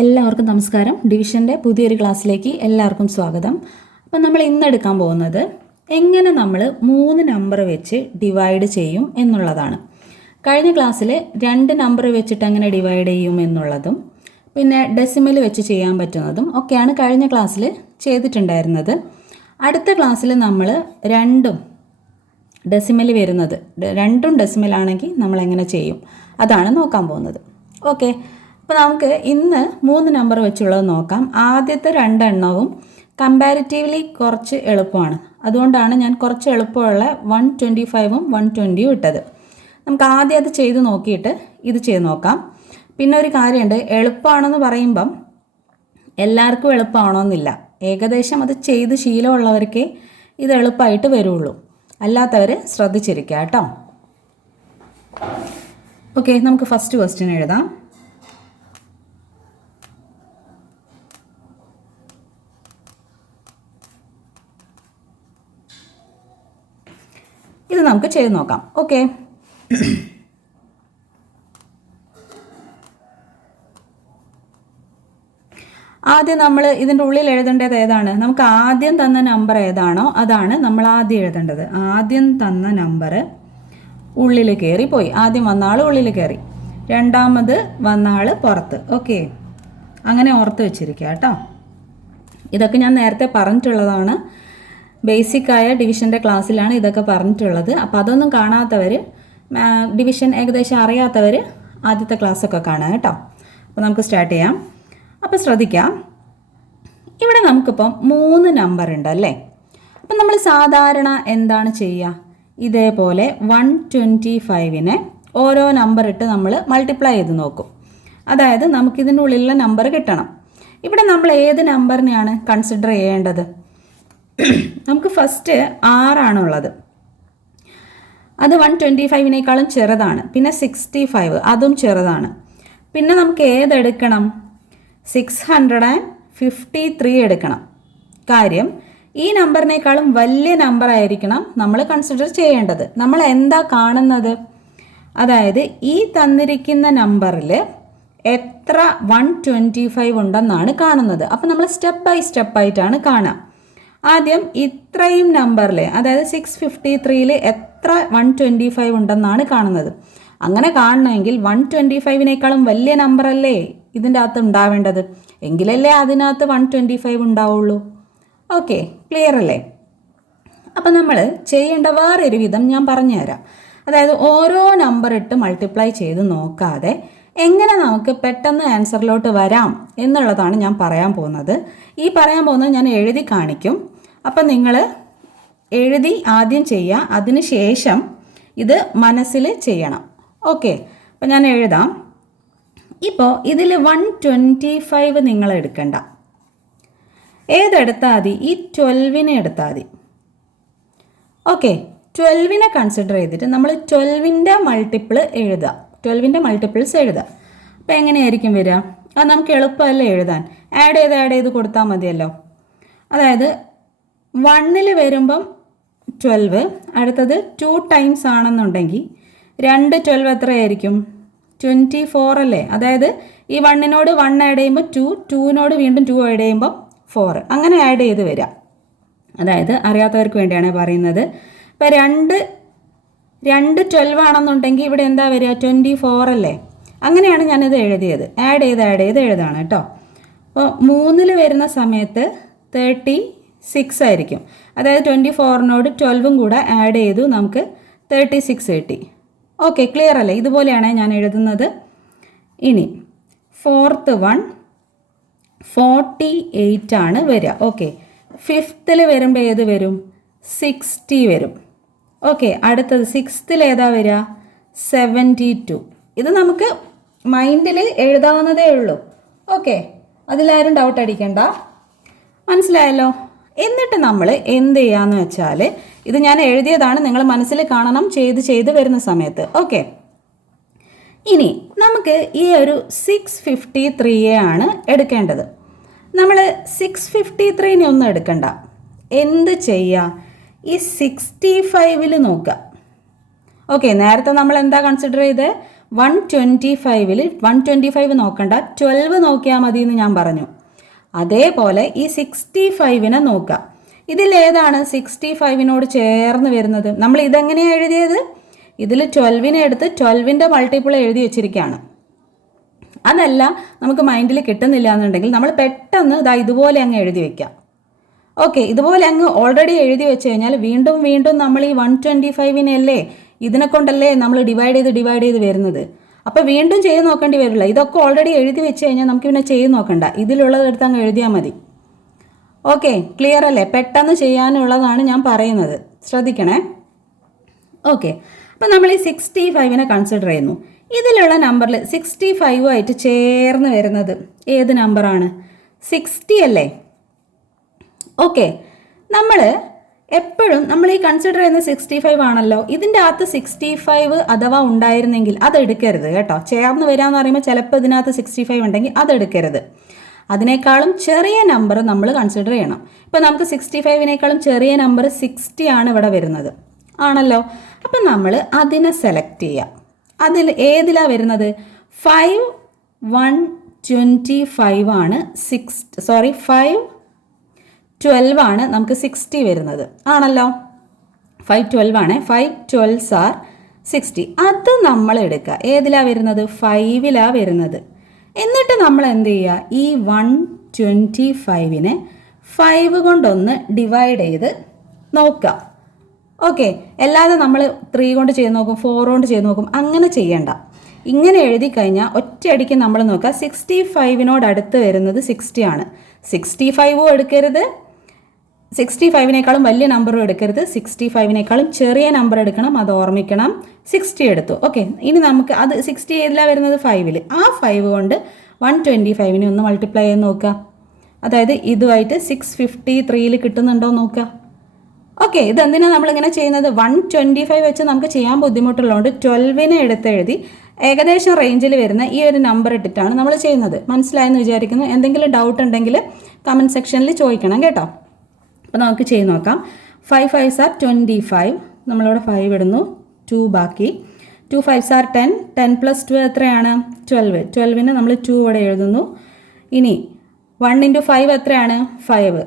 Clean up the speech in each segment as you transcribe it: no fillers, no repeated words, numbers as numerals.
എല്ലാവർക്കും നമസ്കാരം. ഡിവിഷൻ്റെ പുതിയൊരു ക്ലാസ്സിലേക്ക് എല്ലാവർക്കും സ്വാഗതം. അപ്പം നമ്മൾ ഇന്ന് എടുക്കാൻ പോകുന്നത് എങ്ങനെ നമ്മൾ 3 നമ്പർ വെച്ച് ഡിവൈഡ് ചെയ്യും എന്നുള്ളതാണ്. കഴിഞ്ഞ ക്ലാസ്സിൽ 2 നമ്പർ വെച്ചിട്ട് എങ്ങനെ ഡിവൈഡ് ചെയ്യും എന്നുള്ളതും പിന്നെ ഡെസിമൽ വെച്ച് ചെയ്യാൻ പറ്റുന്നതും ഒക്കെയാണ് കഴിഞ്ഞ ക്ലാസ്സിൽ ചെയ്തിട്ടുണ്ടായിരുന്നത്. അടുത്ത ക്ലാസ്സിൽ നമ്മൾ ഡെസിമൽ വരുന്നത് രണ്ടും ഡെസിമലാണെങ്കിൽ നമ്മൾ എങ്ങനെ ചെയ്യും അതാണ് നോക്കാൻ പോകുന്നത്. ഓക്കെ, അപ്പോൾ നമുക്ക് ഇന്ന് 3 നമ്പർ വെച്ചുള്ളത് നോക്കാം. ആദ്യത്തെ 2 എണ്ണവും കമ്പാരിറ്റീവ്ലി കുറച്ച് എളുപ്പമാണ്. അതുകൊണ്ടാണ് ഞാൻ കുറച്ച് എളുപ്പമുള്ള 125ഉം 120ഉം ഇട്ടത്. നമുക്ക് ആദ്യം അത് ചെയ്ത് നോക്കിയിട്ട് ഇത് ചെയ്ത് നോക്കാം. പിന്നെ ഒരു കാര്യമുണ്ട്, എളുപ്പമാണെന്ന് പറയുമ്പം എല്ലാവർക്കും എളുപ്പമാണോന്നില്ല. ഏകദേശം അത് ചെയ്ത് ശീലമുള്ളവർക്കേ ഇത് എളുപ്പമായിട്ട് വരുള്ളൂ. അല്ലാത്തവർ ശ്രദ്ധിച്ചിരിക്കുക കേട്ടോ. ഓക്കെ, നമുക്ക് ഫസ്റ്റ് ക്വസ്റ്റ്യൻ എഴുതാം. ഇത് നമുക്ക് ചെയ്ത് നോക്കാം. ഓക്കെ, ആദ്യം നമ്മൾ ഇതിൻ്റെ ഉള്ളിൽ എഴുതേണ്ടത് ഏതാണ്? നമുക്ക് ആദ്യം തന്ന നമ്പർ ഏതാണോ അതാണ് നമ്മൾ ആദ്യം എഴുതേണ്ടത്. ആദ്യം തന്ന നമ്പർ ഉള്ളിൽ കയറി പോയി. ആദ്യം വന്ന ആൾ ഉള്ളിൽ കയറി, രണ്ടാമത് വന്ന ആൾ പുറത്ത്. ഓക്കെ, അങ്ങനെ ഓർത്ത് വെച്ചിരിക്കുക കേട്ടോ. ഇതൊക്കെ ഞാൻ നേരത്തെ പറഞ്ഞിട്ടുള്ളതാണ്. ബേസിക്കായ ഡിവിഷൻ്റെ ക്ലാസ്സിലാണ് ഇതൊക്കെ പറഞ്ഞിട്ടുള്ളത്. അപ്പോൾ അതൊന്നും കാണാത്തവർ, ഡിവിഷൻ ഏകദേശം അറിയാത്തവർ ആദ്യത്തെ ക്ലാസ്സൊക്കെ കാണുക കേട്ടോ. അപ്പോൾ നമുക്ക് സ്റ്റാർട്ട് ചെയ്യാം. അപ്പോൾ ശ്രദ്ധിക്കാം, ഇവിടെ നമുക്കിപ്പം 3 നമ്പർ ഉണ്ട് അല്ലേ. അപ്പം നമ്മൾ സാധാരണ എന്താണ് ചെയ്യുക? ഇതേപോലെ 125നെ ഓരോ നമ്പർ ഇട്ട് നമ്മൾ മൾട്ടിപ്ലൈ ചെയ്ത് നോക്കും. അതായത് നമുക്കിതിൻ്റെ ഉള്ളിലുള്ള നമ്പർ കിട്ടണം. ഇവിടെ നമ്മൾ ഏത് നമ്പറിനെയാണ് കൺസിഡർ ചെയ്യേണ്ടത്? നമുക്ക് ഫസ്റ്റ് 6ആണുള്ളത്. അത് 125നേക്കാളും ചെറുതാണ്. പിന്നെ 65 അതും ചെറുതാണ്. പിന്നെ നമുക്ക് ഏതെടുക്കണം? 653 എടുക്കണം. കാര്യം ഈ നമ്പറിനേക്കാളും വലിയ നമ്പർ ആയിരിക്കണം നമ്മൾ കൺസിഡർ ചെയ്യേണ്ടത്. നമ്മൾ എന്താ കാണുന്നത്? അതായത് ഈ തന്നിരിക്കുന്ന നമ്പറിൽ എത്ര 125 ഉണ്ടെന്നാണ് കാണുന്നത്. അപ്പം നമ്മൾ സ്റ്റെപ്പ് ബൈ സ്റ്റെപ്പായിട്ടാണ് കാണുക. ആദ്യം ഇത്രയും നമ്പറിൽ, അതായത് 653ൽ എത്ര 125 ഉണ്ടെന്നാണ് കാണുന്നത്. അങ്ങനെ കാണണമെങ്കിൽ 125നേക്കാളും വലിയ നമ്പറല്ലേ ഇതിൻ്റെ അകത്ത് ഉണ്ടാവേണ്ടത്, എങ്കിലല്ലേ അതിനകത്ത് 125 ഉണ്ടാവുള്ളൂ. ഓക്കെ, ക്ലിയർ അല്ലേ? അപ്പം നമ്മൾ ചെയ്യേണ്ട വേറൊരു വിധം ഞാൻ പറഞ്ഞുതരാം. അതായത് ഓരോ നമ്പർ ഇട്ട് മൾട്ടിപ്ലൈ ചെയ്ത് നോക്കാതെ എങ്ങനെ നമുക്ക് പെട്ടെന്ന് ആൻസറിലോട്ട് വരാം എന്നുള്ളതാണ് ഞാൻ പറയാൻ പോകുന്നത്. ഈ പറയാൻ പോകുന്നത് ഞാൻ എഴുതി കാണിക്കും. അപ്പം നിങ്ങൾ എഴുതി ആദ്യം ചെയ്യുക, അതിന് ശേഷം ഇത് മനസ്സിൽ ചെയ്യണം. ഓക്കെ, അപ്പം ഞാൻ എഴുതാം. ഇപ്പോൾ ഇതിൽ 125 നിങ്ങൾ എടുക്കണ്ട. ഏതെടുത്താൽ മതി? ഈ 12നെ എടുത്താൽ മതി. ഓക്കെ, 12നെ കൺസിഡർ ചെയ്തിട്ട് നമ്മൾ 12ൻ്റെ മൾട്ടിപ്പിൾ എഴുതുക. 12ൻ്റെ മൾട്ടിപ്പിൾസ് എഴുതുക. അപ്പോൾ എങ്ങനെയായിരിക്കും വരിക? അത് നമുക്ക് എളുപ്പമല്ലേ എഴുതാൻ? ആഡ് ചെയ്ത് കൊടുത്താൽ മതിയല്ലോ. അതായത് 1ൽ വരുമ്പം 12, അടുത്തത് 2 ടൈംസ് ആണെന്നുണ്ടെങ്കിൽ 2 12 എത്രയായിരിക്കും? 24 അല്ലേ? അതായത് ഈ 1നോട് 1 ആഡ് ചെയ്യുമ്പോൾ 2, 2നോട് വീണ്ടും 2 ആഡ് ചെയ്യുമ്പോൾ 4, അങ്ങനെ ആഡ് ചെയ്ത് വരിക. അതായത് അറിയാത്തവർക്ക് വേണ്ടിയാണ് പറയുന്നത്. ഇപ്പോൾ 2 12 ആണെന്നുണ്ടെങ്കിൽ ഇവിടെ എന്താ വരിക? 24 അല്ലേ? അങ്ങനെയാണ് ഞാനിത് എഴുതിയത്. ആഡ് ചെയ്ത് എഴുതാണ് കേട്ടോ. അപ്പോൾ 3ൽ വരുന്ന സമയത്ത് 36 ആയിരിക്കും. അതായത് 24നോട് 12ഉം കൂടെ ആഡ് ചെയ്തു നമുക്ക് 36 കിട്ടി. ഓക്കെ, ക്ലിയർ അല്ലേ? ഇതുപോലെയാണ് ഞാൻ എഴുതുന്നത്. ഇനി 4th 1 48 ആണ് വരിക. ഓക്കെ, 5th വരുമ്പോൾ ഏത് വരും? 60 വരും. ഓക്കെ, അടുത്തത് 6th ഏതാ വരിക? 72. ഇത് നമുക്ക് മൈൻഡിൽ എഴുതാവുന്നതേ ഉള്ളൂ. ഓക്കെ, അതിലാരും ഡൗട്ട് അടിക്കണ്ട. മനസ്സിലായല്ലോ? എന്നിട്ട് നമ്മൾ എന്ത് ചെയ്യാന്ന് വെച്ചാൽ, ഇത് ഞാൻ എഴുതിയതാണ്, നിങ്ങൾ മനസ്സിൽ കാണണം ചെയ്ത് വരുന്ന സമയത്ത്. ഓക്കെ, ഇനി നമുക്ക് ഈ ഒരു 653 ആണ് എടുക്കേണ്ടത്. നമ്മൾ 653നെ ഒന്നും എടുക്കണ്ട. എന്ത് ചെയ്യുക? ഈ 65ൽ നോക്കുക. ഓക്കെ, നേരത്തെ നമ്മൾ എന്താ കൺസിഡർ ചെയ്ത്? 125-ൽ 125 നോക്കണ്ട, 12 നോക്കിയാൽ മതി എന്ന് ഞാൻ പറഞ്ഞു. അതേപോലെ ഈ 65-നെ നോക്കുക. ഇതിലേതാണ് 65-നോട് ചേർന്ന് വരുന്നത്? നമ്മൾ ഇതെങ്ങനെയാണ് എഴുതിയത്? ഇതിൽ 12-നെ എടുത്ത് 12-ന്റെ മൾട്ടിപ്പിൾ എഴുതി വെച്ചിരിക്കുകയാണ്. അതല്ല നമുക്ക് മൈൻഡിൽ കിട്ടുന്നില്ല എന്നുണ്ടെങ്കിൽ നമ്മൾ പെട്ടെന്ന് ഇതുപോലെ അങ്ങ് എഴുതി വെക്കാം. ഓക്കെ, ഇതുപോലെ അങ്ങ് ഓൾറെഡി എഴുതി വെച്ച് കഴിഞ്ഞാൽ വീണ്ടും വീണ്ടും നമ്മൾ ഈ 125-നെ ഇതിനെ കൊണ്ടല്ലേ നമ്മൾ ഡിവൈഡ് ചെയ്ത് വരുന്നത്. അപ്പോൾ വീണ്ടും ചെയ്ത് നോക്കേണ്ടി വരില്ല. ഇതൊക്കെ ഓൾറെഡി എഴുതി വെച്ച് കഴിഞ്ഞാൽ നമുക്ക് പിന്നെ ചെയ്ത് നോക്കണ്ട, ഇതിലുള്ളതെടുത്ത് അങ്ങ് എഴുതിയാൽ മതി. ഓക്കെ, ക്ലിയർ അല്ലേ? പെട്ടെന്ന് ചെയ്യാനുള്ളതാണ് ഞാൻ പറയുന്നത്, ശ്രദ്ധിക്കണേ. ഓക്കെ, അപ്പം നമ്മൾ ഈ 65-നെ കൺസിഡർ ചെയ്യുന്നു. ഇതിലുള്ള നമ്പറിൽ 65-ആയിട്ട് ചേർന്ന് വരുന്നത് ഏത് നമ്പറാണ്? 60 അല്ലേ? ഓക്കെ, നമ്മൾ എപ്പോഴും നമ്മൾ ഈ കൺസിഡർ ചെയ്യുന്ന 65 ആണല്ലോ. ഇതിൻ്റെ അകത്ത് 65 അഥവാ ഉണ്ടായിരുന്നെങ്കിൽ അതെടുക്കരുത് കേട്ടോ. ചേർന്ന് വരാമെന്ന് പറയുമ്പോൾ ചിലപ്പോൾ ഇതിനകത്ത് 65 ഉണ്ടെങ്കിൽ അതെടുക്കരുത്. അതിനേക്കാളും ചെറിയ നമ്പർ നമ്മൾ കൺസിഡർ ചെയ്യണം. ഇപ്പോൾ നമുക്ക് 65-നേക്കാളും ചെറിയ നമ്പർ 60 ആണ് ഇവിടെ വരുന്നത്, ആണല്ലോ. അപ്പം നമ്മൾ അതിനെ സെലക്ട് ചെയ്യാം. അതിൽ ഏതിലാണ് വരുന്നത്? 512 ആണ് 512 ആണ് നമുക്ക് 60 വരുന്നത്, ആണല്ലോ. 512 ആണ്. 512s are 60. അത് നമ്മൾ എടുക്കുക. ഏതിലാണ് വരുന്നത്? 5-ലാണ് വരുന്നത്. എന്നിട്ട് നമ്മൾ എന്ത് ചെയ്യുക? ഈ 125-നെ 5 കൊണ്ടൊന്ന് ഡിവൈഡ് ചെയ്ത് നോക്കുക. ഓക്കെ, അല്ലാതെ നമ്മൾ 3 കൊണ്ട് ചെയ്ത് നോക്കും, 4 കൊണ്ട് ചെയ്ത് നോക്കും, അങ്ങനെ ചെയ്യണ്ട. ഇങ്ങനെ എഴുതി കഴിഞ്ഞാൽ ഒറ്റയടിക്ക് നമ്മൾ നോക്കുക. 65-നോട് അടുത്ത് വരുന്നത് 60 ആണ്. 65 എടുക്കരുത്, 65-നേക്കാളും വലിയ നമ്പറും എടുക്കരുത്, 65-നേക്കാളും ചെറിയ നമ്പർ എടുക്കണം, അത് ഓർമ്മിക്കണം. 60 എടുത്തു. ഓക്കെ, ഇനി നമുക്ക് അത് 60 ഏതിലാണ് വരുന്നത്? 5-ൽ. ആ 5 കൊണ്ട് 125-നെ ഒന്ന് മൾട്ടിപ്ലൈ ചെയ്ത് നോക്കുക. അതായത് ഇതുമായിട്ട് 653-ൽ കിട്ടുന്നുണ്ടോ നോക്കുക. ഓക്കെ, ഇതെന്തിനാണ് നമ്മളിങ്ങനെ ചെയ്യുന്നത്? 125 വെച്ച് നമുക്ക് ചെയ്യാൻ ബുദ്ധിമുട്ടുള്ളതുകൊണ്ട് 12-നെ എടുത്തെഴുതി ഏകദേശം റേഞ്ചിൽ വരുന്ന ഈ ഒരു നമ്പർ ഇട്ടിട്ടാണ് നമ്മൾ ചെയ്യുന്നത്. മനസ്സിലായെന്ന് വിചാരിക്കുന്നു. എന്തെങ്കിലും ഡൗട്ട് ഉണ്ടെങ്കിൽ കമൻറ്റ് സെക്ഷനിൽ ചോദിക്കണം കേട്ടോ. അപ്പോൾ നമുക്ക് ചെയ്ത് നോക്കാം. 5 5s are 25. നമ്മളിവിടെ 5 ഇടുന്നു, 2 ബാക്കി. 2 5s are 10. 10 + 2 എത്രയാണ്? 12. 12-ന് നമ്മൾ 2 ഇവിടെ എഴുതുന്നു. ഇനി 1 × 5 എത്രയാണ്? 5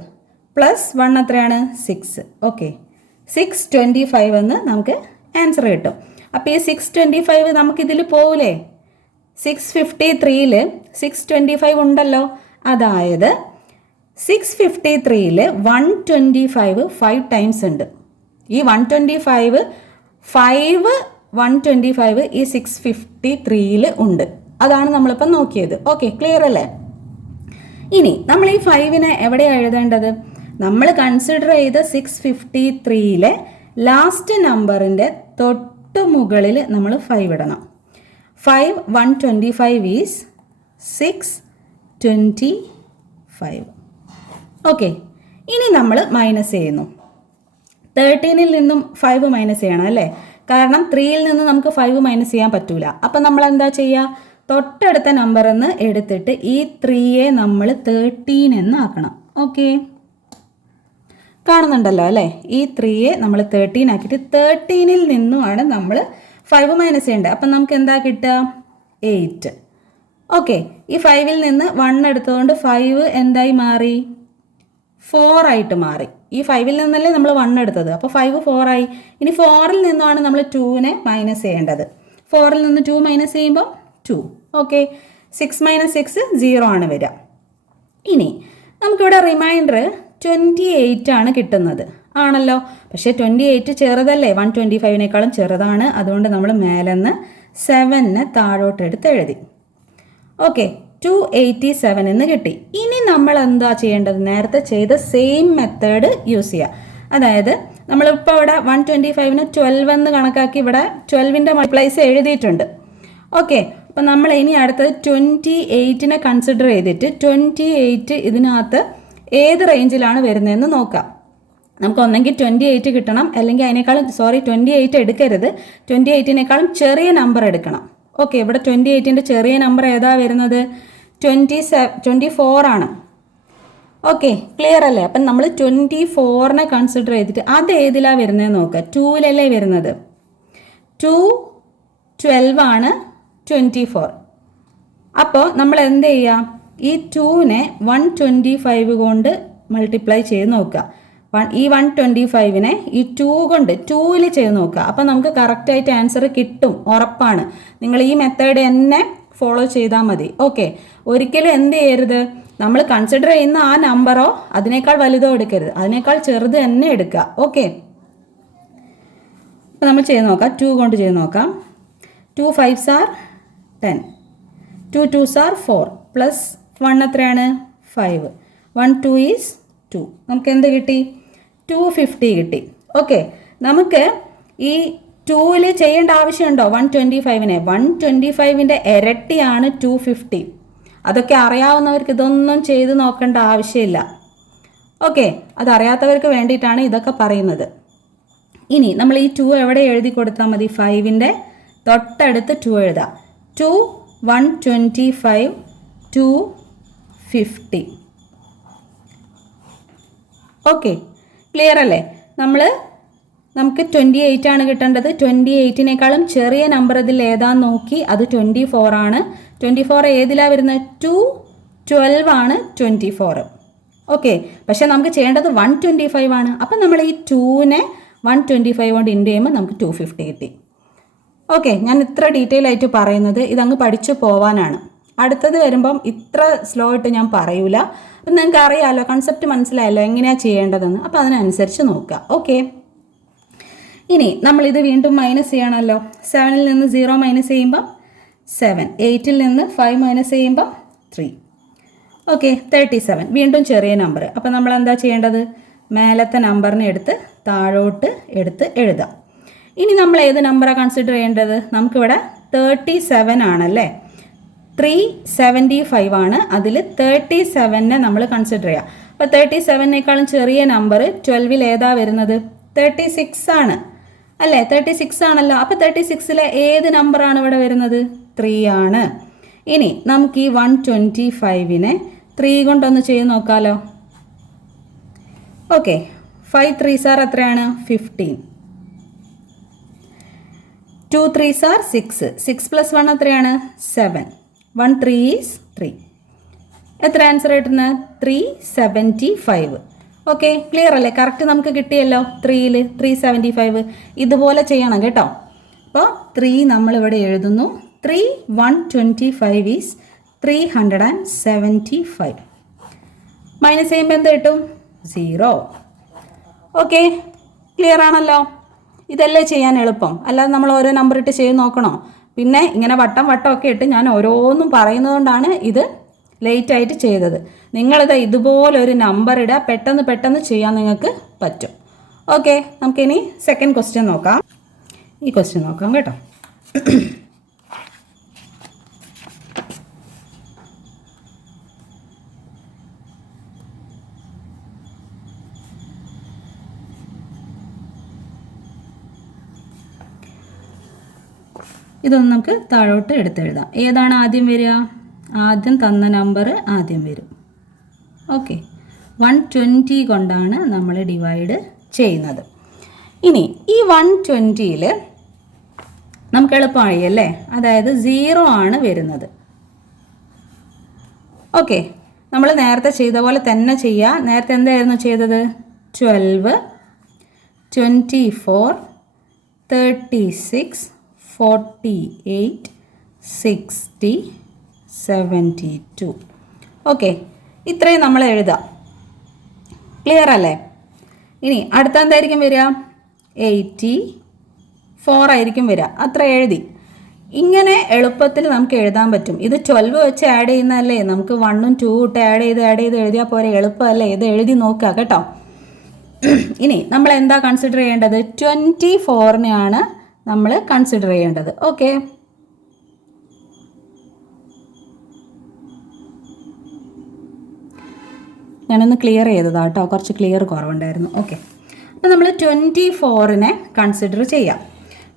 + 1 എത്രയാണ്? 6. ഓക്കെ, 625 എന്ന് നമുക്ക് ആൻസർ കിട്ടും. അപ്പോൾ ഈ 625 നമുക്കിതിൽ പോവില്ലേ? 653-ൽ 625 ഉണ്ടല്ലോ. അതായത് 653-ൽ 125 5 ടൈംസ് ഉണ്ട്. ഈ 125 125 ഈ 653-ൽ ഉണ്ട്. അതാണ് നമ്മളിപ്പം നോക്കിയത്. ഓക്കെ, ക്ലിയർ അല്ലേ? ഇനി നമ്മൾ ഈ 5-നെ എവിടെയാണ് എഴുതേണ്ടത്? നമ്മൾ കൺസിഡർ ചെയ്ത 653-ലെ ലാസ്റ്റ് നമ്പറിൻ്റെ തൊട്ട് മുകളിൽ നമ്മൾ 5 ഇടണം. 125 ഈസ് 625. ഓക്കെ, ഇനി നമ്മൾ മൈനസ് ചെയ്യുന്നു. 13-ൽ നിന്നും 5 മൈനസ് ചെയ്യണം അല്ലേ? കാരണം 3-ൽ നിന്ന് നമുക്ക് 5 മൈനസ് ചെയ്യാൻ പറ്റൂല. അപ്പം നമ്മൾ എന്താ ചെയ്യുക? തൊട്ടടുത്ത നമ്പർ എന്ന് എടുത്തിട്ട് ഈ 3-യെ നമ്മൾ 13 എന്ന് ആക്കണം. ഓക്കെ, കാണുന്നുണ്ടല്ലോ അല്ലേ? ഈ 3-യെ നമ്മൾ 13 ആക്കിയിട്ട് 13-ൽ നിന്നുമാണ് നമ്മൾ 5 മൈനസ് ചെയ്യേണ്ടത്. അപ്പം നമുക്ക് എന്താ കിട്ടുക? 8. ഓക്കെ, ഈ 5-ൽ നിന്ന് 1 എടുത്തതുകൊണ്ട് 5 എന്തായി മാറി? 4 ആയിട്ട് മാറി. ഈ 5-ൽ നിന്നല്ലേ നമ്മൾ 1 എടുത്തത്, അപ്പോൾ 5 4 ആയി. ഇനി 4-ൽ നിന്നാണ് നമ്മൾ 2-നെ മൈനസ് ചെയ്യേണ്ടത്. 4-ൽ നിന്ന് 2 മൈനസ് ചെയ്യുമ്പോൾ 2. ഓക്കെ, 6 - 6 0 ആണ് വരിക. ഇനി നമുക്കിവിടെ റിമൈൻഡർ 28 ആണ് കിട്ടുന്നത്, ആണല്ലോ. പക്ഷേ 28 ചെറുതല്ലേ? 125-നേക്കാളും ചെറുതാണ്. അതുകൊണ്ട് നമ്മൾ മേലെന്ന് 7-നെ താഴോട്ട് എടുത്ത് എഴുതി. ഓക്കെ, 287 എന്ന് കിട്ടി. ഇനി നമ്മൾ എന്താ ചെയ്യേണ്ടത്? നേരത്തെ ചെയ്ത സെയിം മെത്തേഡ് യൂസ് ചെയ്യുക. അതായത് നമ്മളിപ്പോൾ ഇവിടെ 125-ന് 12 എന്ന് കണക്കാക്കി ഇവിടെ 12-ന്റെ മൾട്ടിപ്ലൈസ് എഴുതിയിട്ടുണ്ട്. ഓക്കെ, അപ്പം നമ്മൾ ഇനി അടുത്തത് 28-നെ കൺസിഡർ ചെയ്തിട്ട് 28 ഇതിനകത്ത് ഏത് റേഞ്ചിലാണ് വരുന്നതെന്ന് നോക്കാം. നമുക്ക് ഒന്നെങ്കിൽ 28 കിട്ടണം, അല്ലെങ്കിൽ 28 എടുക്കരുത്, 28-നേക്കാളും ചെറിയ നമ്പർ എടുക്കണം. ഓക്കെ, ഇവിടെ 28-ൻ്റെ ചെറിയ നമ്പർ ഏതാ വരുന്നത്? 24 ആണ്. ഓക്കെ, ക്ലിയർ അല്ലേ? അപ്പം നമ്മൾ 24-നെ കൺസിഡർ ചെയ്തിട്ട് അത് ഏതിലാണ് വരുന്നതെന്ന് നോക്കുക. 2-ലല്ലേ വരുന്നത്? 2 12 ആണ് 24. അപ്പോൾ നമ്മൾ എന്ത് ചെയ്യുക, ഈ 2നെ 125 കൊണ്ട് മൾട്ടിപ്ലൈ ചെയ്ത് നോക്കുക. ഈ 125നെ ഈ 2 കൊണ്ട് 2ൽ ചെയ്ത് നോക്കുക. അപ്പം നമുക്ക് കറക്റ്റായിട്ട് ആൻസർ കിട്ടും, ഉറപ്പാണ്. നിങ്ങൾ ഈ മെത്തേഡ് തന്നെ ഫോളോ ചെയ്താൽ മതി. ഓക്കെ, ഒരിക്കലും എന്ത് ചെയ്യരുത്, നമ്മൾ കൺസിഡർ ചെയ്യുന്ന ആ നമ്പറോ അതിനേക്കാൾ വലുതോ എടുക്കരുത്, അതിനേക്കാൾ ചെറുത് തന്നെ എടുക്കുക. ഓക്കെ, അപ്പം നമ്മൾ ചെയ്ത് നോക്കാം. 2 കൊണ്ട് ചെയ്ത് നോക്കാം. 2 5s are 10, 2 2s are 4, plus 1 എത്രയാണ് 5, 1 2 is 2. നമുക്ക് എന്ത് കിട്ടി? 250 കിട്ടി. ഓക്കെ, നമുക്ക് ഈ 2ൽ ചെയ്യേണ്ട ആവശ്യമുണ്ടോ 125നെ? 125ൻ്റെ ഇരട്ടിയാണ് 250. അതൊക്കെ അറിയാവുന്നവർക്ക് ഇതൊന്നും ചെയ്ത് നോക്കേണ്ട ആവശ്യമില്ല. ഓക്കെ, അതറിയാത്തവർക്ക് വേണ്ടിയിട്ടാണ് ഇതൊക്കെ പറയുന്നത്. ഇനി നമ്മൾ ഈ 2 എവിടെ എഴുതി കൊടുത്താൽ മതി? 5ൻ്റെ തൊട്ടടുത്ത് 2 എഴുതാം. 2 125 250. ഓക്കെ, ക്ലിയർ അല്ലേ? നമുക്ക് 28 ആണ് കിട്ടേണ്ടത്. 28നേക്കാളും ചെറിയ നമ്പർ ഇതിൽ ഏതാന്ന് നോക്കി, അത് 24 ആണ്. 24 ഏതിലാണ് വരുന്നത്? 212 ആണ് 24. ഓക്കെ, പക്ഷെ നമുക്ക് ചെയ്യേണ്ടത് 125 ആണ്. അപ്പം നമ്മൾ ഈ 2നെ 125 കൊണ്ട് ഇൻഡ് ചെയ്യുമ്പോൾ നമുക്ക് 250 കിട്ടി. ഓക്കെ, ഞാൻ ഇത്ര ഡീറ്റെയിൽ ആയിട്ട് പറയുന്നത് ഇതങ്ങ് പഠിച്ചു പോവാനാണ്. അടുത്തത് വരുമ്പം ഇത്ര സ്ലോ ആയിട്ട് ഞാൻ പറയൂല. അപ്പം നിങ്ങൾക്ക് അറിയാമല്ലോ, കൺസെപ്റ്റ് മനസ്സിലായല്ലോ എങ്ങനെയാണ് ചെയ്യേണ്ടതെന്ന്. അപ്പോൾ അതിനനുസരിച്ച് നോക്കുക. ഓക്കെ, ഇനി നമ്മളിത് വീണ്ടും മൈനസ് ചെയ്യണമല്ലോ. 7ൽ നിന്ന് 0 മൈനസ് ചെയ്യുമ്പോൾ 7, 8ൽ നിന്ന് 5 മൈനസ് ചെയ്യുമ്പോൾ 3. ഓക്കെ, 37. വീണ്ടും ചെറിയ നമ്പർ. അപ്പോൾ നമ്മൾ എന്താ ചെയ്യേണ്ടത്? മേലത്തെ നമ്പറിനെ എടുത്ത് താഴോട്ട് എടുത്ത് എഴുതാം. ഇനി നമ്മൾ ഏത് നമ്പറാണ് കൺസിഡർ ചെയ്യേണ്ടത്? നമുക്കിവിടെ 37 ആണല്ലേ, 375 ആണ്. അതിൽ 37നെ നമ്മൾ കൺസിഡർ ചെയ്യുക. അപ്പോൾ 37നേക്കാളും ചെറിയ നമ്പർ 12ൽ ഏതാ വരുന്നത്? 36 ആണ് അല്ലേ? 36 ആണല്ലോ. അപ്പോൾ 36ലെ ഏത് നമ്പറാണ് ഇവിടെ വരുന്നത്? 3 ആണ്. ഇനി നമുക്ക് ഈ 125നെ 3 കൊണ്ടൊന്ന് ചെയ്ത് നോക്കാമല്ലോ. ഓക്കെ, 5 3s are എത്രയാണ്? 15. 2 3s are 6. 6 plus 1 എത്രയാണ്? 7. 1 3 is 3. എത്ര ആൻസർ കിട്ടുന്നത്? 375. ഓക്കെ, ക്ലിയർ അല്ലേ? കറക്റ്റ് നമുക്ക് കിട്ടിയല്ലോ. 3ൽ 375. ഇതുപോലെ ചെയ്യണം കേട്ടോ. അപ്പോൾ 3 നമ്മളിവിടെ എഴുതുന്നു. 3 125 is 375. മൈനസ് ചെയ്യുമ്പോൾ എന്ത് കിട്ടും? 0. ഓക്കെ, ക്ലിയർ ആണല്ലോ? ഇതല്ലേ ചെയ്യാൻ എളുപ്പം, അല്ലാതെ നമ്മൾ ഓരോ നമ്പർ ഇട്ട് ചെയ്ത് നോക്കണോ? പിന്നെ ഇങ്ങനെ വട്ടമൊക്കെ ഇട്ട് ഞാൻ ഓരോന്നും പറയുന്നതുകൊണ്ടാണ് ഇത് ലേറ്റായിട്ട് ചെയ്തത്. നിങ്ങളിത് ഇതുപോലൊരു നമ്പർ ഇടുക, പെട്ടെന്ന് ചെയ്യാൻ നിങ്ങൾക്ക് പറ്റും. ഓക്കെ, നമുക്കിനി സെക്കൻഡ് ക്വസ്റ്റ്യൻ നോക്കാം. ഈ ക്വസ്റ്റ്യൻ നോക്കാം കേട്ടോ. ഇതൊന്ന് നമുക്ക് താഴോട്ട് എടുത്തെഴുതാം. ഏതാണ് ആദ്യം വരിക? ആദ്യം തന്ന നമ്പർ ആദ്യം വരും. ഓക്കെ, 120 കൊണ്ടാണ് നമ്മൾ ഡിവൈഡ് ചെയ്യുന്നത്. ഇനി ഈ 120ൽ നമുക്ക് എളുപ്പമായി അല്ലേ? അതായത് 0 ആണ് വരുന്നത്. ഓക്കെ, നമ്മൾ നേരത്തെ ചെയ്ത പോലെ തന്നെ ചെയ്യുക. നേരത്തെ എന്തായിരുന്നു ചെയ്തത്? 12 24 36 48 60 72. ഓക്കെ, ഇത്രയും നമ്മൾ എഴുതാം. ക്ലിയർ അല്ലേ? ഇനി അടുത്ത എന്തായിരിക്കും വരിക? 84 ആയിരിക്കും വരിക. അത്ര എഴുതി. ഇങ്ങനെ എളുപ്പത്തിൽ നമുക്ക് എഴുതാൻ പറ്റും. ഇത് 12 വെച്ച് ആഡ് ചെയ്യുന്നതല്ലേ, നമുക്ക് 1ഉം 2 ഇട്ട് ആഡ് ചെയ്ത് എഴുതിയാൽ പോരെ. എളുപ്പമല്ലേ? ഇത് എഴുതി നോക്കുക കേട്ടോ. ഇനി നമ്മൾ എന്താ കൺസിഡർ ചെയ്യേണ്ടത്? 24നെയാണ് നമ്മൾ കൺസിഡർ ചെയ്യേണ്ടത്. ഓക്കെ, ഞാനൊന്ന് ക്ലിയർ ചെയ്തതാണ് കേട്ടോ, കുറച്ച് ക്ലിയർ കുറവുണ്ടായിരുന്നു. ഓക്കെ, അപ്പോൾ നമ്മൾ 24നെ കൺസിഡർ ചെയ്യാം.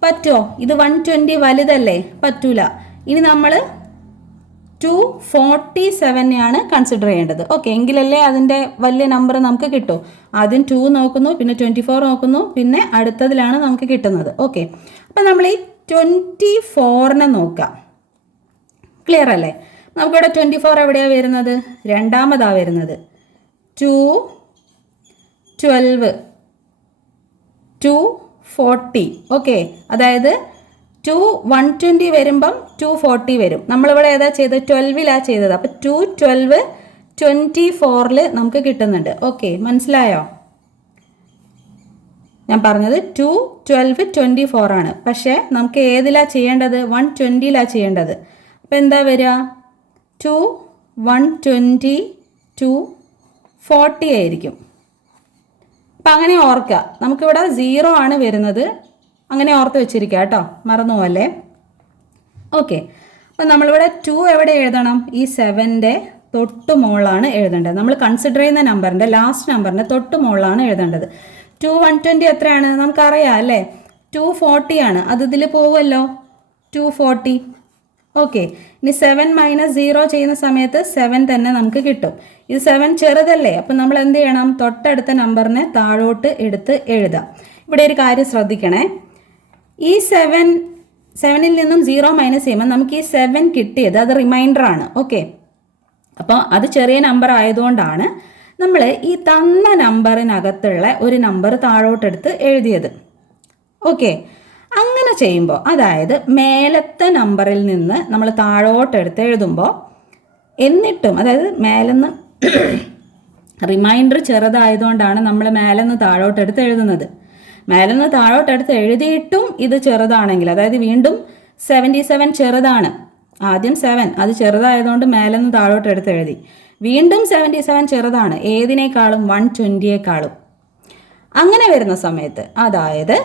പറ്റുമോ? ഇത് 120 വലുതല്ലേ? പറ്റൂല. ഇനി നമ്മൾ 247നെയാണ് കൺസിഡർ ചെയ്യേണ്ടത്. ഓക്കെ, എങ്കിലല്ലേ അതിൻ്റെ വലിയ നമ്പർ നമുക്ക് കിട്ടും. ആദ്യം 2 നോക്കുന്നു, പിന്നെ 24 നോക്കുന്നു, പിന്നെ അടുത്തതിലാണ് നമുക്ക് കിട്ടുന്നത്. ഓക്കെ, അപ്പം നമ്മൾ ഈ 24നെ നോക്കാം. ക്ലിയർ അല്ലേ? നമുക്കിവിടെ 24 എവിടെയാണ് വരുന്നത്? രണ്ടാമതാണ് വരുന്നത്. 2 12 240. ഓക്കെ, അതായത് 2 120 വരുമ്പം 240 വരും. നമ്മളിവിടെ ഏതാ ചെയ്തത്? 12ലാണ് ചെയ്തത്. അപ്പോൾ 2 12 24 നമുക്ക് കിട്ടുന്നുണ്ട്. ഓക്കെ, മനസ്സിലായോ? ഞാൻ പറഞ്ഞത് 2 12 24 ആണ്. പക്ഷേ നമുക്ക് ഏതിലാണ് ചെയ്യേണ്ടത്? 120ലാണ് ചെയ്യേണ്ടത്. അപ്പോൾ എന്താ വരിക? 2 120 240 ആയിരിക്കും. അപ്പം അങ്ങനെ ഓർക്കുക. നമുക്കിവിടെ 0 ആണ് വരുന്നത്. അങ്ങനെ ഓർത്ത് വെച്ചിരിക്കുക കേട്ടോ, മറന്നു പോകല്ലേ. ഓക്കെ, അപ്പം നമ്മളിവിടെ 2 എവിടെ എഴുതണം? ഈ 7ൻ്റെ തൊട്ട് മുകളിലാണ് എഴുതേണ്ടത്. നമ്മൾ കൺസിഡർ ചെയ്യുന്ന നമ്പറിൻ്റെ ലാസ്റ്റ് നമ്പറിൻ്റെ തൊട്ട് മുകളിലാണ് എഴുതേണ്ടത്. 2 120 എത്രയാണ്? നമുക്കറിയാം അല്ലേ? 240 ആണ്. അത് ഇതിൽ പോകുമല്ലോ, 240. ഓക്കെ, ഇനി 7 - 0 ചെയ്യുന്ന സമയത്ത് 7 തന്നെ നമുക്ക് കിട്ടും. ഇത് 7 ചെറുതല്ലേ, അപ്പം നമ്മൾ എന്ത് ചെയ്യണം? തൊട്ടടുത്ത നമ്പറിനെ താഴോട്ട് എടുത്ത് എഴുതാം. ഇവിടെ ഒരു കാര്യം ശ്രദ്ധിക്കണേ. ഈ 7ൽ നിന്നും 0 മൈനസ് ചെയ്യുമ്പോൾ നമുക്ക് ഈ 7 കിട്ടിയത് അത് റിമൈൻഡറാണ്. ഓക്കെ, അപ്പോൾ അത് ചെറിയ നമ്പർ ആയതുകൊണ്ടാണ് നമ്മൾ ഈ തന്ന നമ്പറിനകത്തുള്ള ഒരു നമ്പർ താഴോട്ടെടുത്ത് എഴുതിയത്. ഓക്കെ, അങ്ങനെ ചെയ്യുമ്പോൾ, അതായത് മേലത്തെ നമ്പറിൽ നിന്ന് നമ്മൾ താഴോട്ടെടുത്ത് എഴുതുമ്പോൾ, എന്നിട്ടും അതായത് മേലെന്ന് റിമൈൻഡർ ചെറുതായതുകൊണ്ടാണ് നമ്മൾ മേലെന്ന് താഴോട്ടെടുത്ത് എഴുതുന്നത്. മേലെന്ന് താഴോട്ടെടുത്ത് എഴുതിയിട്ടും ഇത് ചെറുതാണെങ്കിൽ, അതായത് വീണ്ടും 77 ചെറുതാണ്. ആദ്യം 7 അത് ചെറുതായതുകൊണ്ട് മേലെന്ന് താഴോട്ടെടുത്ത് എഴുതി. വീണ്ടും 77 ചെറുതാണ്. ഏതിനേക്കാളും? 120യേക്കാളും. അങ്ങനെ വരുന്ന സമയത്ത്, അതായത്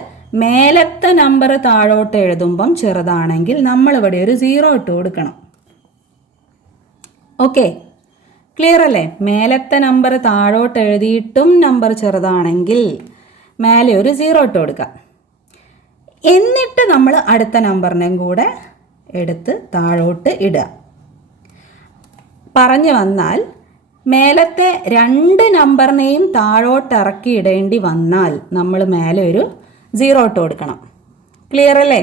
മേലത്തെ നമ്പർ താഴോട്ട് എഴുതുമ്പം ചെറുതാണെങ്കിൽ നമ്മളിവിടെ ഒരു 0 ഇട്ട് കൊടുക്കണം. ഓക്കെ, ക്ലിയർ അല്ലേ? മേലത്തെ നമ്പർ താഴോട്ട് എഴുതിയിട്ടും നമ്പർ ചെറുതാണെങ്കിൽ മേലെ ഒരു 0 ഇട്ട് കൊടുക്കാം. എന്നിട്ട് നമ്മൾ അടുത്ത നമ്പറിനെയും കൂടെ എടുത്ത് താഴോട്ട് ഇടുക. പറഞ്ഞു വന്നാൽ, മേലത്തെ 2 നമ്പറിനെയും താഴോട്ട് ഇറക്കി ഇടേണ്ടി വന്നാൽ നമ്മൾ മേലെ ഒരു 0 ഇട്ട് കൊടുക്കണം. ക്ലിയർ അല്ലേ?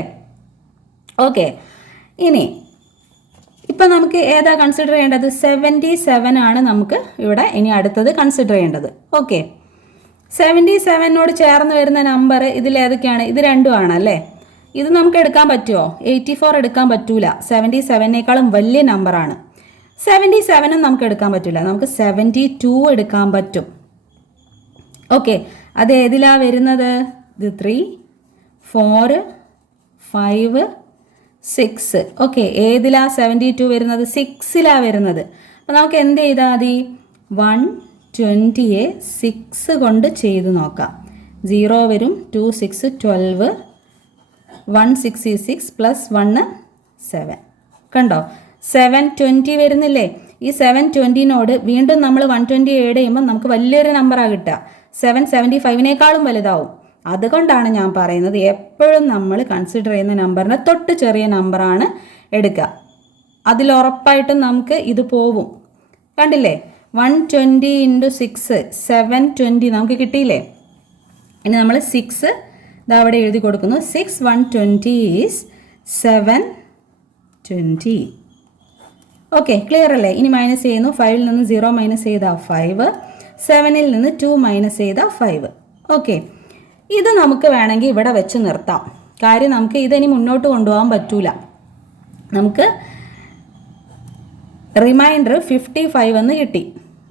ഓക്കെ, ഇനി ഇപ്പം നമുക്ക് ഏതാ കൺസിഡർ ചെയ്യേണ്ടത്? 77 ആണ് നമുക്ക് ഇവിടെ ഇനി അടുത്തത് കൺസിഡർ ചെയ്യേണ്ടത്. ഓക്കെ, 77നോട് ചേർന്ന് വരുന്ന നമ്പർ ഇതിലേതൊക്കെയാണ്? ഇത് രണ്ടും ആണല്ലേ. ഇത് നമുക്ക് എടുക്കാൻ പറ്റുമോ? 84 എടുക്കാൻ പറ്റൂല. 77നേക്കാളും വലിയ നമ്പറാണ്. 77 നമുക്ക് എടുക്കാൻ പറ്റില്ല. നമുക്ക് 72 എടുക്കാൻ പറ്റും. ഓക്കെ, അത് ഏതിലാണ് വരുന്നത്? ഇത് 3 4 5 6. ഓക്കെ, ഏതിലാണ് 72 വരുന്നത്? 6ലാണ് വരുന്നത്. അപ്പോൾ നമുക്ക് എന്ത് ചെയ്താൽ മതി? 120യെ 6 കൊണ്ട് ചെയ്ത് നോക്കാം. 0 വരും. 2 6 12 166 പ്ലസ് 1 7. കണ്ടോ? 720 വരുന്നില്ലേ? ഈ 720നോട് വീണ്ടും നമ്മൾ 120 ആഡ് ചെയ്യുമ്പോൾ നമുക്ക് വലിയൊരു നമ്പറാണ് കിട്ടുക. 775നേക്കാളും വലുതാവും. അതുകൊണ്ടാണ് ഞാൻ പറയുന്നത് എപ്പോഴും നമ്മൾ കൺസിഡർ ചെയ്യുന്ന നമ്പറിനെ തൊട്ട് ചെറിയ നമ്പറാണ് എടുക്കുക. അതിലുറപ്പായിട്ടും നമുക്ക് ഇത് പോവും. കണ്ടില്ലേ? 120 × 6 720 നമുക്ക് കിട്ടിയില്ലേ? ഇനി നമ്മൾ 6 ഇതവിടെ എഴുതി കൊടുക്കുന്നു. 6 120 ഈസ് 720. ഓക്കെ, ക്ലിയർ അല്ലേ? ഇനി മൈനസ് ചെയ്യുന്നു. 5ൽ നിന്ന് 0 മൈനസ് ചെയ്താൽ 5, 7ൽ നിന്ന് 2 മൈനസ് ചെയ്താൽ 5. ഓക്കെ, ഇത് നമുക്ക് വേണമെങ്കിൽ ഇവിടെ വെച്ച് നിർത്താം. കാര്യം നമുക്ക് ഇതിനി മുന്നോട്ട് കൊണ്ടുപോകാൻ പറ്റൂല. നമുക്ക് റിമൈൻഡർ 55 എന്ന് കിട്ടി.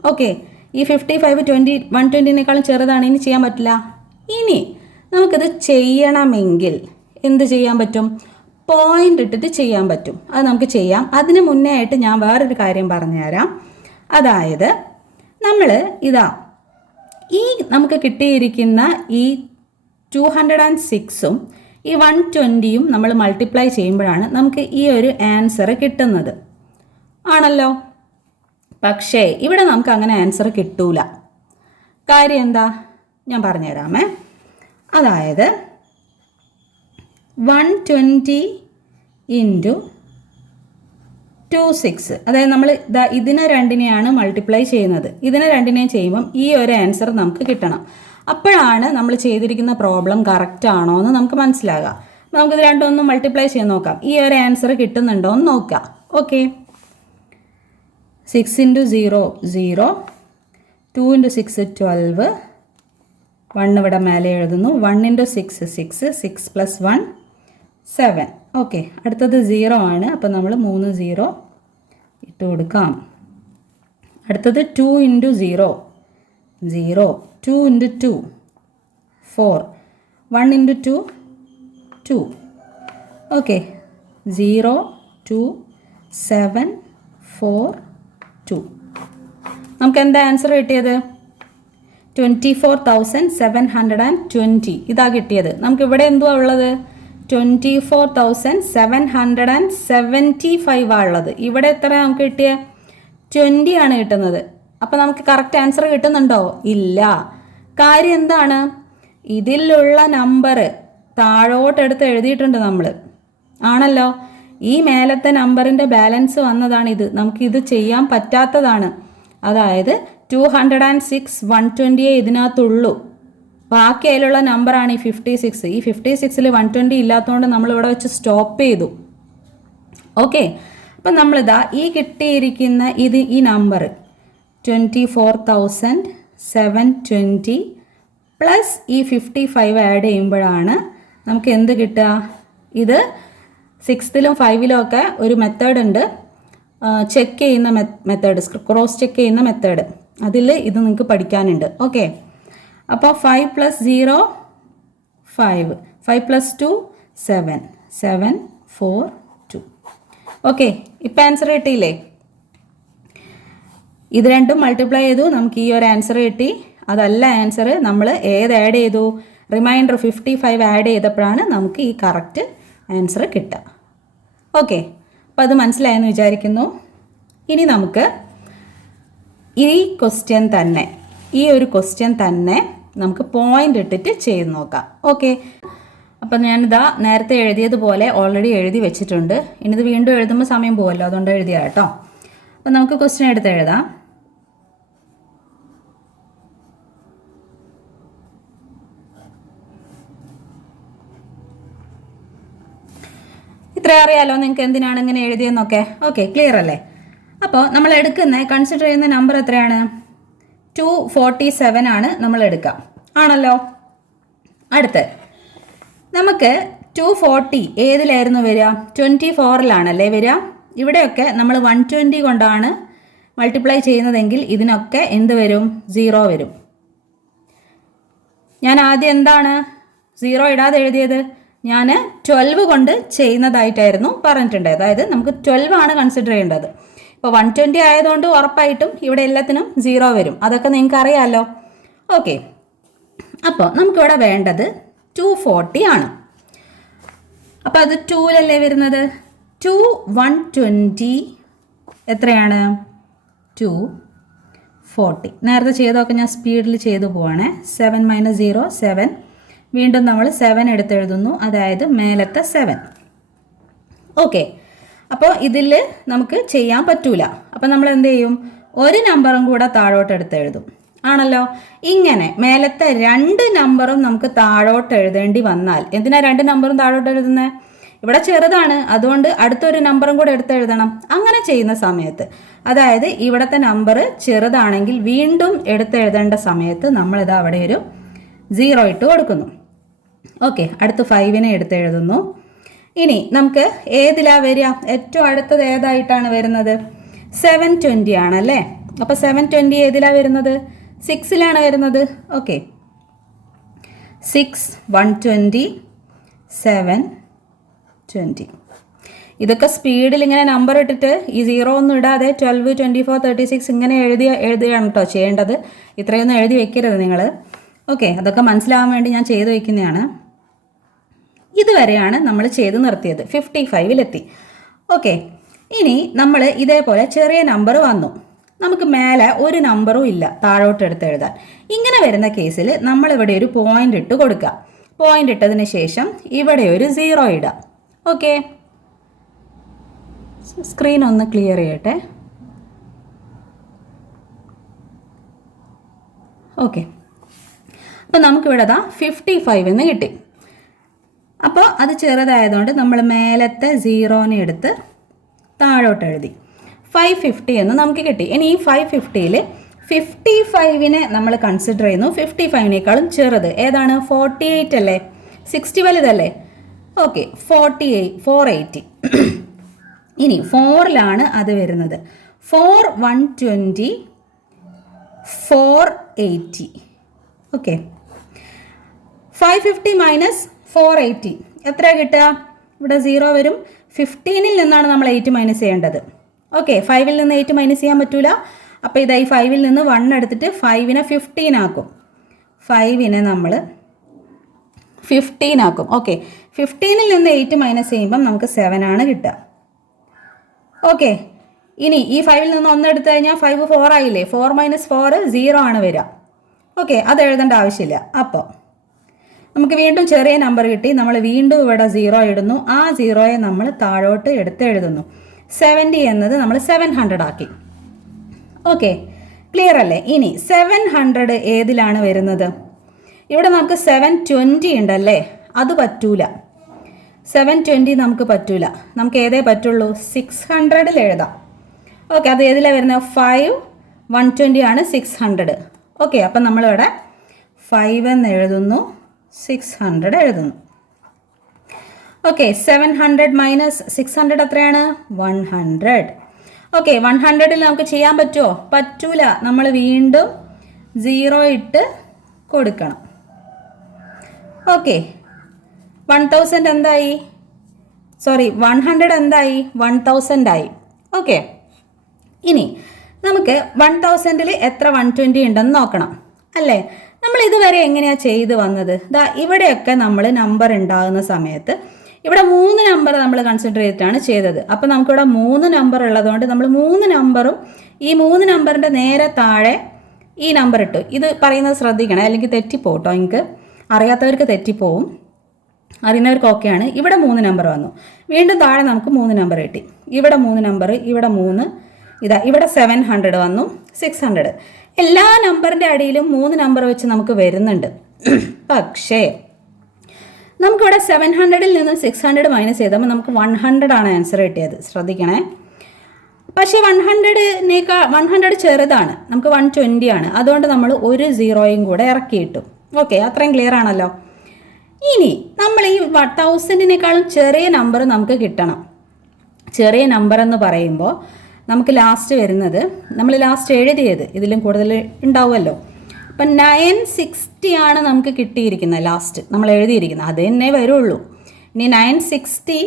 ഓക്കെ, ഈ 55 120നേക്കാളും ചെറുതാണ്. ഇനി ചെയ്യാൻ പറ്റില്ല. ഇനി നമുക്കിത് ചെയ്യണമെങ്കിൽ എന്ത് ചെയ്യാൻ പറ്റും? പോയിന്റ് ഇട്ടിട്ട് ചെയ്യാൻ പറ്റും. അത് നമുക്ക് ചെയ്യാം. അതിന് മുന്നേ ആയിട്ട് ഞാൻ വേറൊരു കാര്യം പറഞ്ഞുതരാം. അതായത് നമ്മൾ ഈ നമുക്ക് കിട്ടിയിരിക്കുന്ന ഈ 206ഉം ഈ 120യും നമ്മൾ മൾട്ടിപ്ലൈ ചെയ്യുമ്പോഴാണ് നമുക്ക് ഈ ഒരു ആൻസർ കിട്ടുന്നത്. ആണല്ലോ? പക്ഷേ ഇവിടെ നമുക്ക് അങ്ങനെ ആൻസർ കിട്ടൂല. കാര്യം എന്താ? ഞാൻ പറഞ്ഞുതരാമേ. അതായത് 120 × 26, അതായത് നമ്മൾ ഇതിനെ രണ്ടിനെയാണ് മൾട്ടിപ്ലൈ ചെയ്യുന്നത്. ഇതിനെ രണ്ടിനെയും ചെയ്യുമ്പം ഈ ഒരു ആൻസർ നമുക്ക് കിട്ടണം. അപ്പോഴാണ് നമ്മൾ ചെയ്തിരിക്കുന്ന പ്രോബ്ലം കറക്റ്റ് ആണോ എന്ന് നമുക്ക് മനസ്സിലാകുക. നമുക്കിത് രണ്ടൊന്നും മൾട്ടിപ്ലൈ ചെയ്ത് നോക്കാം. ഈ ഒരു ആൻസർ കിട്ടുന്നുണ്ടോ എന്ന് നോക്കാം. ഓക്കെ. 6 ഇൻറ്റു 0 0, 2 ഇൻറ്റു 6 12, 1 ഇവിടെ മേലെ എഴുതുന്നു, 1 ഇൻറ്റു 6 6, 6 പ്ലസ് 1 7. ഓക്കെ, അടുത്തത് 0 ആണ്, അപ്പോൾ നമ്മൾ 3 0 ഇട്ട് കൊടുക്കാം. അടുത്തത് 2 ഇൻറ്റു 0 0, 2 ഇൻറ്റു 2 4, 1 ഇൻറ്റു 2 2. ഓക്കെ, 0 2 7 4 2. നമുക്ക് എന്താ ആൻസർ കിട്ടിയത്? 24,720. ഇതാ കിട്ടിയത്. നമുക്ക് ഇവിടെ എന്തുവാ ഉള്ളത്? 24,775 ആണ് ഉള്ളത്. ഇവിടെ എത്ര നമുക്ക് കിട്ടിയ? 20 ആണ് കിട്ടുന്നത്. അപ്പോൾ നമുക്ക് കറക്റ്റ് ആൻസർ കിട്ടുന്നുണ്ടോ? ഇല്ല. കാര്യം എന്താണ്? ഇതിലുള്ള നമ്പർ താഴോട്ടെടുത്ത് എഴുതിയിട്ടുണ്ട് നമ്മൾ, ആണല്ലോ. ഈ മേലത്തെ നമ്പറിൻ്റെ ബാലൻസ് വന്നതാണ് ഇത്. നമുക്കിത് ചെയ്യാൻ പറ്റാത്തതാണ്. അതായത് 206 120 ഇതിനകത്തുള്ളൂ. ബാക്കി അതിലുള്ള നമ്പറാണ് ഈ 56. ഈ 56ൽ 120 ഇല്ലാത്തതുകൊണ്ട് നമ്മളിവിടെ വെച്ച് സ്റ്റോപ്പ് ചെയ്തു. ഓക്കെ, അപ്പം നമ്മളിതാ ഈ കിട്ടിയിരിക്കുന്ന ഈ നമ്പർ 24,720 പ്ലസ് ഈ 55 ആഡ് ചെയ്യുമ്പോഴാണ് നമുക്ക് എന്ത് കിട്ടുക? ഇത് 6ലും 5ലും ഒക്കെ ഒരു മെത്തേഡ് ഉണ്ട്, ചെക്ക് ചെയ്യുന്ന മെത്തേഡ്, ക്രോസ് ചെക്ക് ചെയ്യുന്ന മെത്തേഡ്. അതിൽ ഇത് നിങ്ങൾക്ക് പഠിക്കാനുണ്ട്. ഓക്കെ, അപ്പോൾ 5 പ്ലസ് 0 5, 5 പ്ലസ് 2 7, 7 4 2. ഓക്കെ, ഇപ്പം ആൻസർ കിട്ടിയില്ലേ? ഇത് രണ്ടും മൾട്ടിപ്ലൈ ചെയ്തു, നമുക്ക് ഈ ഒരു ആൻസർ കിട്ടി. അതല്ല ആൻസർ, നമ്മൾ ഏത് ആഡ് ചെയ്തു? റിമൈൻഡർ 55 ആഡ് ചെയ്തപ്പോഴാണ് നമുക്ക് ഈ കറക്റ്റ് ആൻസർ കിട്ടുക. ഓക്കെ, അപ്പോൾ അത് മനസ്സിലായെന്ന് വിചാരിക്കുന്നു. ഇനി നമുക്ക് ഈ ഒരു ക്വസ്റ്റ്യൻ തന്നെ നമുക്ക് പോയിന്റ് ഇട്ടിട്ട് ചെയ്ത് നോക്കാം. ഓക്കെ, അപ്പം ഞാനിതാ നേരത്തെ എഴുതിയതുപോലെ ഓൾറെഡി എഴുതി വെച്ചിട്ടുണ്ട്. ഇനിത് വീണ്ടും എഴുതുമ്പോൾ സമയം പോകുമല്ലോ, അതുകൊണ്ട് എഴുതിയാ കേട്ടോ. അപ്പം നമുക്ക് ക്വസ്റ്റ്യൻ എടുത്ത് എഴുതാം. ഇത്ര അറിയാലോ നിങ്ങൾക്ക് എന്തിനാണ് ഇങ്ങനെ എഴുതിയെന്നൊക്കെ. ഓക്കെ, ക്ലിയർ അല്ലേ? അപ്പോൾ നമ്മൾ കൺസിഡർ ചെയ്യുന്ന നമ്പർ എത്രയാണ്? 247 ആണ് നമ്മൾ എടുക്കാം, ആണല്ലോ. അടുത്ത് നമുക്ക് 240 ഏതിലായിരുന്നു വരിക? 24ലാണല്ലേ വരിക. ഇവിടെയൊക്കെ നമ്മൾ 120 കൊണ്ടാണ് മൾട്ടിപ്ലൈ ചെയ്യുന്നതെങ്കിൽ ഇതിനൊക്കെ എന്ത് വരും? 0 വരും. ഞാൻ ആദ്യം എന്താണ് 0 ഇടാതെ എഴുതിയത്? ഞാൻ 12 കൊണ്ട് ചെയ്യുന്നതായിട്ടായിരുന്നു പറഞ്ഞിട്ടുണ്ട്. അതായത് നമുക്ക് 12 ആണ് കൺസിഡർ ചെയ്യേണ്ടത്. ഇപ്പോൾ 120 ആയതുകൊണ്ട് ഉറപ്പായിട്ടും ഇവിടെ എല്ലാത്തിനും 0 വരും. അതൊക്കെ നിങ്ങൾക്ക് അറിയാമല്ലോ. ഓക്കെ, അപ്പോൾ നമുക്കിവിടെ വേണ്ടത് 240 ആണ്. അപ്പോൾ അത് 2ലല്ലേ വരുന്നത്? 2 120 എത്രയാണ്? 240. നേരത്തെ ചെയ്തൊക്കെ ഞാൻ സ്പീഡിൽ ചെയ്തു പോവാണേ. 7 - 0 7. വീണ്ടും നമ്മൾ 7 എടുത്തെഴുതുന്നു, അതായത് മേലത്തെ 7. ഓക്കെ, അപ്പോൾ ഇതിൽ നമുക്ക് ചെയ്യാൻ പറ്റൂല. അപ്പോൾ നമ്മൾ എന്ത് ചെയ്യും? ഒരു നമ്പറും കൂടെ താഴോട്ട് എടുത്തെഴുതും, ആണല്ലോ. ഇങ്ങനെ മേലത്തെ 2 നമ്പറും നമുക്ക് താഴോട്ട് എഴുതേണ്ടി വന്നാൽ, എന്തിനാ 2 നമ്പറും താഴോട്ട് എഴുതുന്നത്? ഇവിടെ ചെറുതാണ്, അതുകൊണ്ട് അടുത്തൊരു നമ്പറും കൂടെ എടുത്തെഴുതണം. അങ്ങനെ ചെയ്യുന്ന സമയത്ത്, അതായത് ഇവിടുത്തെ നമ്പർ ചെറുതാണെങ്കിൽ വീണ്ടും എടുത്തെഴുതേണ്ട സമയത്ത് നമ്മളിത് അവിടെ ഒരു 0 ഇട്ട് കൊടുക്കുന്നു. ഓക്കെ, അടുത്ത് 5നെ എടുത്തെഴുതുന്നു. ഇനി നമുക്ക് ഏതിലാ വരിക? ഏറ്റവും അടുത്തത് ഏതായിട്ടാണ് വരുന്നത്? 720 ആണല്ലേ. അപ്പോൾ 720 ഏതിലാ വരുന്നത്? 6ലാണ് വരുന്നത്. ഓക്കെ, 6 120 720. ഇതൊക്കെ സ്പീഡിൽ ഇങ്ങനെ നമ്പർ ഇട്ടിട്ട് ഈ 0 ഒന്നും ഇടാതെ 12 24 36 ഇങ്ങനെ എഴുതുകയാണ് കേട്ടോ ചെയ്യേണ്ടത്. ഇത്രയൊന്നും എഴുതി വെക്കരുത് നിങ്ങൾ. ഓക്കെ, അതൊക്കെ മനസ്സിലാവാൻ വേണ്ടി ഞാൻ ചെയ്തു വയ്ക്കുന്നതാണ്. ഇതുവരെയാണ് നമ്മൾ ചെയ്ത് നിർത്തിയത്. 55ലെത്തി. ഓക്കെ, ഇനി നമ്മൾ ഇതേപോലെ ചെറിയ നമ്പർ വന്നു, നമുക്ക് മേലെ ഒരു നമ്പറും ഇല്ല താഴോട്ട് എടുത്ത് എഴുതാൻ. ഇങ്ങനെ വരുന്ന കേസിൽ നമ്മളിവിടെ ഒരു പോയിന്റ് ഇട്ട് കൊടുക്കുക. പോയിന്റ് ഇട്ടതിന് ശേഷം ഇവിടെ ഒരു 0 ഇടാം. ഓക്കെ, സ്ക്രീൻ ഒന്ന് ക്ലിയർ ചെയ്യട്ടെ. ഓക്കെ, അപ്പോൾ നമുക്കിവിടെ 55 എന്ന് കിട്ടി. അപ്പോൾ അത് ചെറുതായതുകൊണ്ട് നമ്മൾ മേലത്തെ 0നെ എടുത്ത് താഴോട്ട് എഴുതി. 550 എന്ന് നമുക്ക് കിട്ടി. ഇനി ഈ 550ൽ 55നെ നമ്മൾ കൺസിഡർ ചെയ്യുന്നു. 55നേക്കാളും ചെറുത് ഏതാണ്? 48 അല്ലേ? 60 വലുതല്ലേ? ഓക്കെ, 480. ഇനി 4ലാണ് അത് വരുന്നത്. 4 120 480. ഓക്കെ, 550 മൈനസ് 480 എത്ര കിട്ടുക? ഇവിടെ 0 വരും. 15ൽ നിന്നാണ് നമ്മൾ 8 മൈനസ് ചെയ്യേണ്ടത്. ഓക്കെ, 5ൽ നിന്ന് 8 മൈനസ് ചെയ്യാൻ പറ്റൂല. അപ്പോൾ ഇതായി 5ൽ നിന്ന് 1 എടുത്തിട്ട് 5നെ 15 ആക്കും. 5നെ നമ്മൾ 15 ആക്കും. ഓക്കെ, 15ൽ നിന്ന് 8 മൈനസ് ചെയ്യുമ്പം നമുക്ക് 7 ആണ് കിട്ടുക. ഓക്കെ, ഇനി ഈ 5ൽ നിന്ന് 1 എടുത്തു കഴിഞ്ഞാൽ 5 4 ആയില്ലേ? 4 മൈനസ് 4 0 ആണ് വരിക. ഓക്കെ, അത് എഴുതേണ്ട ആവശ്യമില്ല. അപ്പോൾ നമുക്ക് വീണ്ടും ചെറിയ നമ്പർ കിട്ടി. നമ്മൾ വീണ്ടും ഇവിടെ 0 ഇടുന്നു. ആ 0യെ നമ്മൾ താഴോട്ട് എടുത്ത് എഴുതുന്നു. 70 എന്നത് നമ്മൾ 700 ആക്കി. ഓക്കെ, ക്ലിയർ അല്ലേ? ഇനി 700 ഏതിലാണ് വരുന്നത്? ഇവിടെ നമുക്ക് 720 ഉണ്ടല്ലേ, അത് പറ്റൂല. 720 നമുക്ക് പറ്റൂല. നമുക്ക് ഏതേ പറ്റുള്ളൂ? 600ൽ എഴുതാം. ഓക്കെ, അത് ഏതിലാണ് വരുന്നത്? 5 120 ആണ് 600. ഓക്കെ, അപ്പം നമ്മളിവിടെ 5 എന്ന് എഴുതുന്നു, 600 എഴുതുന്നു. ഓക്കെ, 700 മൈനസ് 600 എത്രയാണ്? 100. ഓക്കെ, 100ൽ നമുക്ക് ചെയ്യാൻ പറ്റുമോ? പറ്റൂല. നമ്മൾ വീണ്ടും 0 ഇട്ട് കൊടുക്കണം. ഓക്കെ, 1000 എന്തായി? സോറി, 100 എന്തായി? 1000 ആയി. ഓക്കെ, ഇനി നമുക്ക് 1000ൽ എത്ര 120 ഉണ്ടെന്ന് നോക്കണം അല്ലേ? നമ്മൾ ഇതുവരെ എങ്ങനെയാണ് ചെയ്ത് വന്നത്? ദാ ഇവിടെയൊക്കെ നമ്മൾ നമ്പർ ഉണ്ടാകുന്ന സമയത്ത് ഇവിടെ 3 നമ്പർ നമ്മൾ കൺസിഡർ ചെയ്തിട്ടാണ് ചെയ്തത്. അപ്പോൾ നമുക്കിവിടെ 3 നമ്പർ ഉള്ളതുകൊണ്ട് നമ്മൾ 3 നമ്പറും ഈ 3 നമ്പറിൻ്റെ നേരെ താഴെ ഈ നമ്പർ ഇട്ടു. ഇത് പറയുന്നത് ശ്രദ്ധിക്കണേ, അല്ലെങ്കിൽ തെറ്റിപ്പോട്ടോ. എനിക്ക് അറിയാത്തവർക്ക് തെറ്റിപ്പോവും, അറിയുന്നവർക്ക് ഓക്കെയാണ്. ഇവിടെ 3 നമ്പർ വന്നു. വീണ്ടും താഴെ നമുക്ക് 3 നമ്പർ കിട്ടി. ഇവിടെ 3 നമ്പർ, ഇവിടെ 3, ഇതാ ഇവിടെ 700 വന്നു, 600. എല്ലാ നമ്പറിൻ്റെ അടിയിലും 3 നമ്പർ വെച്ച് നമുക്ക് വരുന്നുണ്ട്. പക്ഷേ നമുക്കിവിടെ 700ൽ നിന്നും 600 മൈനസ് ചെയ്തപ്പോൾ നമുക്ക് 100 ആണ് ആൻസർ കിട്ടിയത്. ശ്രദ്ധിക്കണേ. പക്ഷേ 100 ചെറുതാണ്, നമുക്ക് 120 ആണ്. അതുകൊണ്ട് നമ്മൾ ഒരു 0യും കൂടെ ഇറക്കിയിട്ടു. ഓക്കെ, അത്രയും ക്ലിയർ ആണല്ലോ. ഇനി നമ്മൾ ഈ 1000നേക്കാളും ചെറിയ നമ്പർ നമുക്ക് കിട്ടണം. ചെറിയ നമ്പർ എന്ന് പറയുമ്പോൾ നമുക്ക് ലാസ്റ്റ് വരുന്നത്, നമ്മൾ ലാസ്റ്റ് എഴുതിയത് ഇതിലും കൂടുതൽ ഉണ്ടാവുമല്ലോ. അപ്പം 960 ആണ് നമുക്ക് കിട്ടിയിരിക്കുന്നത്. ലാസ്റ്റ് നമ്മൾ എഴുതിയിരിക്കുന്നത് അത് തന്നെ വരുള്ളൂ. ഇനി 960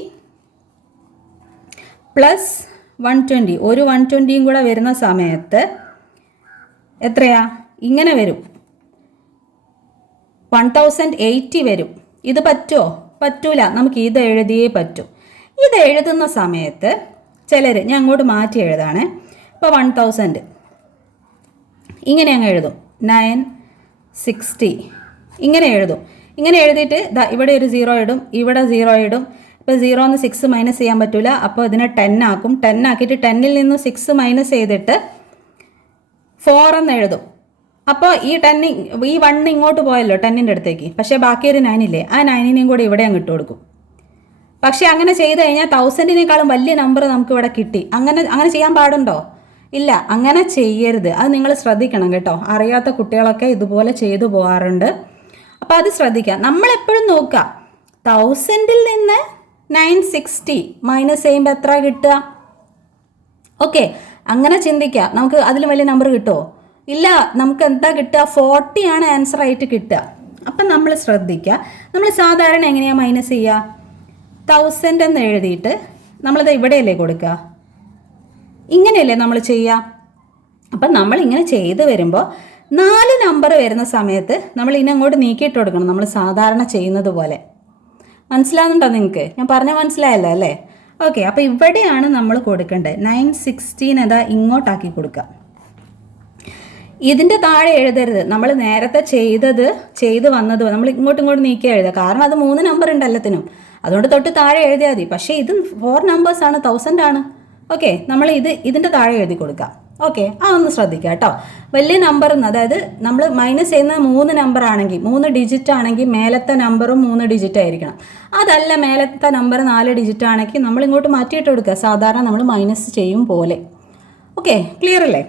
പ്ലസ് 120, ഒരു 120യും കൂടെ വരുന്ന സമയത്ത് എത്രയാ? ഇങ്ങനെ വരും, 1080 വരും. ഇത് പറ്റുമോ? പറ്റൂല. നമുക്ക് ഇത് എഴുതിയേ പറ്റൂ. ഇത് എഴുതുന്ന സമയത്ത് ചിലർ, ഞാൻ അങ്ങോട്ട് മാറ്റി എഴുതാണ്. ഇപ്പോൾ 1000 ഇങ്ങനെ അങ്ങ് എഴുതും, 960 ഇങ്ങനെ എഴുതും. ഇങ്ങനെ എഴുതിയിട്ട് ഇവിടെ ഒരു 0 ഇടും, ഇവിടെ 0 ഇടും. ഇപ്പോൾ 0ന്ന് 6 മൈനസ് ചെയ്യാൻ പറ്റില്ല. അപ്പോൾ ഇതിനെ 10 ആക്കും. 10 ആക്കിയിട്ട് 10ൽ നിന്ന് 6 മൈനസ് ചെയ്തിട്ട് 4 എന്ന് എഴുതും. അപ്പോൾ ഈ 1 ഇങ്ങോട്ട് പോയല്ലോ 10ൻ്റെ അടുത്തേക്ക്. പക്ഷേ ബാക്കി ഒരു 9 ഇല്ലേ, ആ 9നെയും കൂടി ഇവിടെ അങ്ങ് ഇട്ട് കൊടുക്കും. പക്ഷേ അങ്ങനെ ചെയ്ത് കഴിഞ്ഞാൽ 1000നേക്കാളും വലിയ നമ്പർ നമുക്ക് ഇവിടെ കിട്ടി. അങ്ങനെ ചെയ്യാൻ പാടുണ്ടോ? ഇല്ല, അങ്ങനെ ചെയ്യരുത്. അത് നിങ്ങൾ ശ്രദ്ധിക്കണം കേട്ടോ. അറിയാത്ത കുട്ടികളൊക്കെ ഇതുപോലെ ചെയ്തു പോകാറുണ്ട്. അപ്പോൾ അത് ശ്രദ്ധിക്കുക. നമ്മളെപ്പോഴും നോക്കുക, 1000ൽ നിന്ന് 960 മൈനസ് ചെയ്യുമ്പോൾ എത്ര കിട്ടുക? ഓക്കെ, അങ്ങനെ ചിന്തിക്കുക. നമുക്ക് അതിലും വലിയ നമ്പർ കിട്ടുമോ? ഇല്ല, നമുക്ക് എന്താ കിട്ടുക? 40 ആണ് ആൻസർ ആയിട്ട് കിട്ടുക. അപ്പം നമ്മൾ ശ്രദ്ധിക്കുക. നമ്മൾ സാധാരണ എങ്ങനെയാണ് മൈനസ് ചെയ്യുക? 1000 എന്ന് എഴുതിയിട്ട് നമ്മളത് ഇവിടെയല്ലേ കൊടുക്കുക? ഇങ്ങനെയല്ലേ നമ്മൾ ചെയ്യുക? അപ്പം നമ്മളിങ്ങനെ ചെയ്ത് വരുമ്പോൾ 4 നമ്പർ വരുന്ന സമയത്ത് നമ്മൾ ഇനങ്ങോട്ട് നീക്കിയിട്ട് കൊടുക്കണം, നമ്മൾ സാധാരണ ചെയ്യുന്നത് പോലെ. മനസ്സിലാവുന്നുണ്ടോ നിങ്ങൾക്ക്? ഞാൻ പറഞ്ഞാൽ മനസ്സിലായല്ലോ അല്ലേ? ഓക്കെ, അപ്പോൾ ഇവിടെയാണ് നമ്മൾ കൊടുക്കേണ്ടത്. 916 അതാ ഇങ്ങോട്ടാക്കി കൊടുക്കുക. ഇതിൻ്റെ താഴെ എഴുതരുത്. നമ്മൾ നേരത്തെ ചെയ്ത് വന്നത് നമ്മൾ ഇങ്ങോട്ട് നീക്കി എഴുതുക. കാരണം അത് 3 നമ്പർ ഉണ്ട് എല്ലാത്തിനും. അതുകൊണ്ട് തൊട്ട് താഴെ എഴുതിയാൽ മതി. പക്ഷേ ഇത് 4 നമ്പേഴ്സാണ്, 1000 ആണ്. ഓക്കെ, നമ്മൾ ഇതിൻ്റെ താഴെ എഴുതി കൊടുക്കുക. ഓക്കെ, ഒന്ന് ശ്രദ്ധിക്കുക കേട്ടോ. വലിയ നമ്പർ, അതായത് നമ്മൾ മൈനസ് ചെയ്യുന്ന 3 നമ്പർ ആണെങ്കിൽ, 3 ഡിജിറ്റ് ആണെങ്കിൽ മേലത്തെ നമ്പറും 3 ഡിജിറ്റ് ആയിരിക്കണം. അതല്ല, മേലത്തെ നമ്പർ 4 ഡിജിറ്റ് ആണെങ്കിൽ നമ്മൾ ഇങ്ങോട്ട് മാറ്റിയിട്ട് കൊടുക്കുക, സാധാരണ നമ്മൾ മൈനസ് ചെയ്യും പോലെ. ഓക്കെ, ക്ലിയർ അല്ലേ?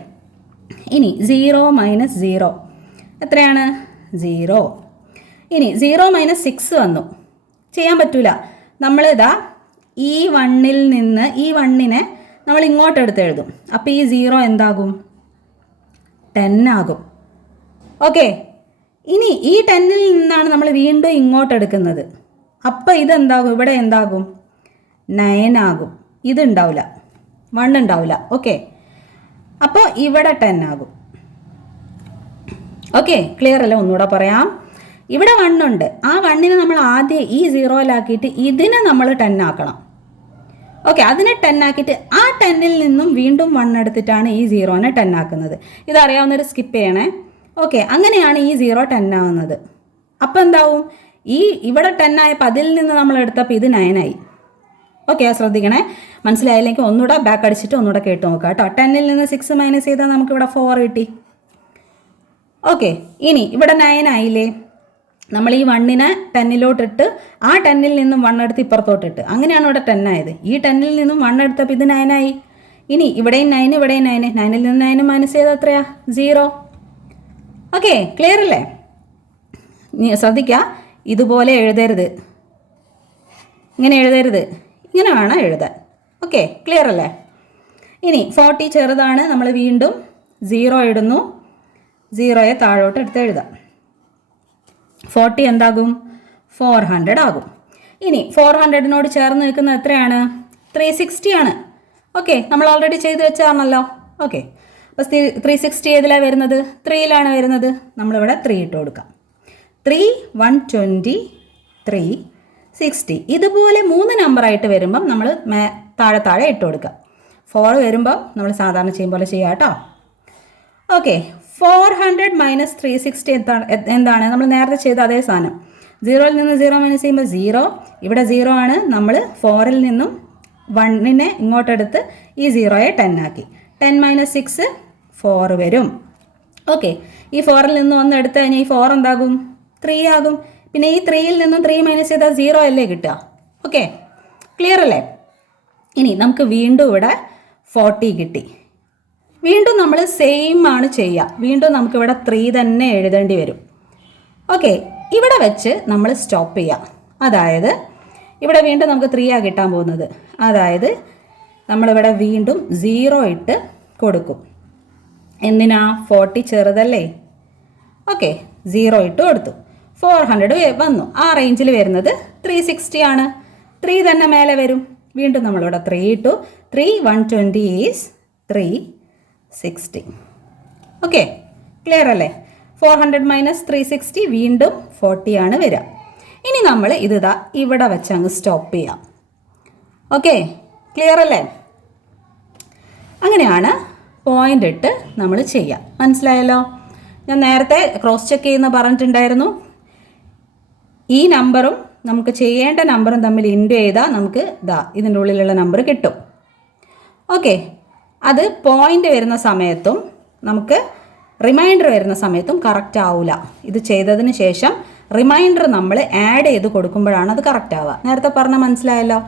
ഇനി 0 മൈനസ് 0 എത്രയാണ്? 0. ഇനി 0 മൈനസ് 6 വന്നു. ചെയ്യാൻ പറ്റൂല. നമ്മളിതാ ഈ 1ൽ നിന്ന് ഈ 1നെ നമ്മൾ ഇങ്ങോട്ട് എടുത്ത് എഴുതും. അപ്പോൾ ഈ 0 എന്താകും? 10 ആകും. ഓക്കെ, ഇനി ഈ 10ൽ നിന്നാണ് നമ്മൾ വീണ്ടും ഇങ്ങോട്ട് എടുക്കുന്നത്. അപ്പോൾ ഇതെന്താകും? ഇവിടെ എന്താകും? 9 ആകും. ഇതുണ്ടാവില്ല, 1 ഉണ്ടാവില്ല. ഓക്കെ, അപ്പോൾ ഇവിടെ 10 ആകും. ഓക്കെ, ക്ലിയർ അല്ലേ? ഒന്നുകൂടെ പറയാം. ഇവിടെ 1 ഉണ്ട്. ആ 1നെ നമ്മൾ ആദ്യം ഈ 0ലാക്കിയിട്ട് ഇതിനെ നമ്മൾ 10 ആക്കണം. ഓക്കെ, അതിനെ 10 ആക്കിയിട്ട് ആ 10ൽ നിന്നും വീണ്ടും 1 എടുത്തിട്ടാണ് ഈ 0നെ 10 ആക്കുന്നത്. ഇതറിയാവുന്നൊരു സ്കിപ്പ് ചെയ്യണേ. ഓക്കെ, അങ്ങനെയാണ് ഈ 0 10 ആവുന്നത്. അപ്പോൾ എന്താവും? ഈ ഇവിടെ 10 ആയപ്പോൾ അതിൽ നിന്ന് നമ്മൾ എടുത്തപ്പോൾ ഇത് 9 ആയി. ഓക്കെ, ശ്രദ്ധിക്കണേ. മനസ്സിലായില്ലെങ്കിൽ ഒന്നുകൂടെ ബാക്ക് അടിച്ചിട്ട് ഒന്നുകൂടെ കേട്ട് നോക്കുക കേട്ടോ. 10ൽ നിന്ന് 6 മൈനസ് ചെയ്താൽ നമുക്കിവിടെ 4 കിട്ടി. ഓക്കെ, ഇനി ഇവിടെ 9 ആയില്ലേ? നമ്മൾ ഈ 1നെ 10ലോട്ടിട്ട് ആ 10ൽ നിന്നും 1 എടുത്ത് ഇപ്പുറത്തോട്ടിട്ട്, അങ്ങനെയാണ് ഇവിടെ 10 ആയത്. ഈ 10ൽ നിന്നും 1 എടുത്തപ്പോൾ ഇത് 9 ആയി. ഇനി ഇവിടെയും 9, ഇവിടെയും 9. 9ൽ നിന്ന് 9 മൈനസ് ചെയ്താൽ എത്രയാ? 0. ഓക്കെ, ക്ലിയർ അല്ലേ? ശ്രദ്ധിക്കുക, ഇതുപോലെ എഴുതരുത്, ഇങ്ങനെ എഴുതരുത്, ഇങ്ങനെ വേണം എഴുതാൻ. ഓക്കെ, ക്ലിയർ അല്ലേ? ഇനി 40 ചെറുതാണ്. നമ്മൾ വീണ്ടും 0 ഇടുന്നു. 0യെ താഴോട്ട് എടുത്ത് എഴുതാം. 40 എന്താകും? 400 ആകും. ഇനി 400നോട് ചേർന്ന് നിൽക്കുന്നത് എത്രയാണ്? 360 ആണ്. ഓക്കെ, നമ്മൾ ഓൾറെഡി ചെയ്ത് വെച്ചാണല്ലോ. ഓക്കെ, അപ്പോൾ 360 ഏതിലാണ് വരുന്നത്? 3ലാണ് വരുന്നത്. നമ്മളിവിടെ 3 ഇട്ട് കൊടുക്കാം. 3 120 3 60. ഇതുപോലെ 3 നമ്പറായിട്ട് വരുമ്പം നമ്മൾ താഴെ താഴെ ഇട്ട് കൊടുക്കുക. 4 വരുമ്പം നമ്മൾ സാധാരണ ചെയ്യും പോലെ ചെയ്യാം കേട്ടോ. ഓക്കെ, 400 മൈനസ് 360 എന്താണ്? നമ്മൾ നേരത്തെ ചെയ്ത അതേ സാധനം. 0ൽ നിന്ന് 0 മൈനസ് ചെയ്യുമ്പോൾ 0. ഇവിടെ 0 ആണ്. നമ്മൾ 4ൽ നിന്നും 1നെ ഇങ്ങോട്ടെടുത്ത് ഈ 0യെ 10 ആക്കി. 10 മൈനസ് 6 4 വരും. ഓക്കെ, ഈ 4ൽ നിന്ന് 1 എടുത്ത് കഴിഞ്ഞാൽ ഈ 4 എന്താകും? 3 ആകും. പിന്നെ ഈ 3ൽ നിന്നും 3 മൈനസ് ചെയ്താൽ 0 അല്ലേ കിട്ടുക? ഓക്കെ, ക്ലിയർ അല്ലേ? ഇനി നമുക്ക് വീണ്ടും ഇവിടെ 40 കിട്ടി. വീണ്ടും നമ്മൾ സെയിം ആണ് ചെയ്യുക. വീണ്ടും നമുക്കിവിടെ 3 തന്നെ എഴുതേണ്ടി വരും. ഓക്കെ, ഇവിടെ വെച്ച് നമ്മൾ സ്റ്റോപ്പ് ചെയ്യുക. അതായത് ഇവിടെ വീണ്ടും നമുക്ക് 3 ആണ് കിട്ടാൻ പോകുന്നത്. അതായത് നമ്മളിവിടെ വീണ്ടും 0 ഇട്ട് കൊടുക്കും. എന്തിനാ? 40 ചെറുതല്ലേ? ഓക്കെ, 0 ഇട്ട് കൊടുത്തു. 400 വന്നു. ആ റേഞ്ചിൽ വരുന്നത് 360 ആണ്. 3 തന്നെ മേലെ വരും. വീണ്ടും നമ്മളിവിടെ 3 ഇട്ടു. 3 120 ഈസ് 360. ഓക്കെ, ക്ലിയർ അല്ലേ? 400 മൈനസ് 360 വീണ്ടും 40 ആണ് വരിക. ഇനി നമ്മൾ ഇതാ ഇവിടെ വെച്ച് അങ്ങ് സ്റ്റോപ്പ് ചെയ്യാം. ഓക്കെ, ക്ലിയർ അല്ലേ? അങ്ങനെയാണ് പോയിന്റ് ഇട്ട് നമ്മൾ ചെയ്യുക. മനസ്സിലായല്ലോ? ഞാൻ നേരത്തെ ക്രോസ് ചെക്ക് ചെയ്യുന്ന പറഞ്ഞിട്ടുണ്ടായിരുന്നു. ഈ നമ്പറും നമുക്ക് ചെയ്യേണ്ട നമ്പറും തമ്മിൽ ഇൻറ്റു ചെയ്താൽ നമുക്ക് ഇതിൻ്റെ ഉള്ളിലുള്ള നമ്പർ കിട്ടും. ഓക്കെ, അത് പോയിന്റ് വരുന്ന സമയത്തും നമുക്ക് റിമൈൻഡർ വരുന്ന സമയത്തും കറക്റ്റ് ആവില്ല. ഇത് ചെയ്തതിന് ശേഷം റിമൈൻഡർ നമ്മൾ ആഡ് ചെയ്ത് കൊടുക്കുമ്പോഴാണ് അത് കറക്റ്റ് ആവുക. നേരത്തെ പറഞ്ഞാൽ മനസ്സിലായല്ലോ?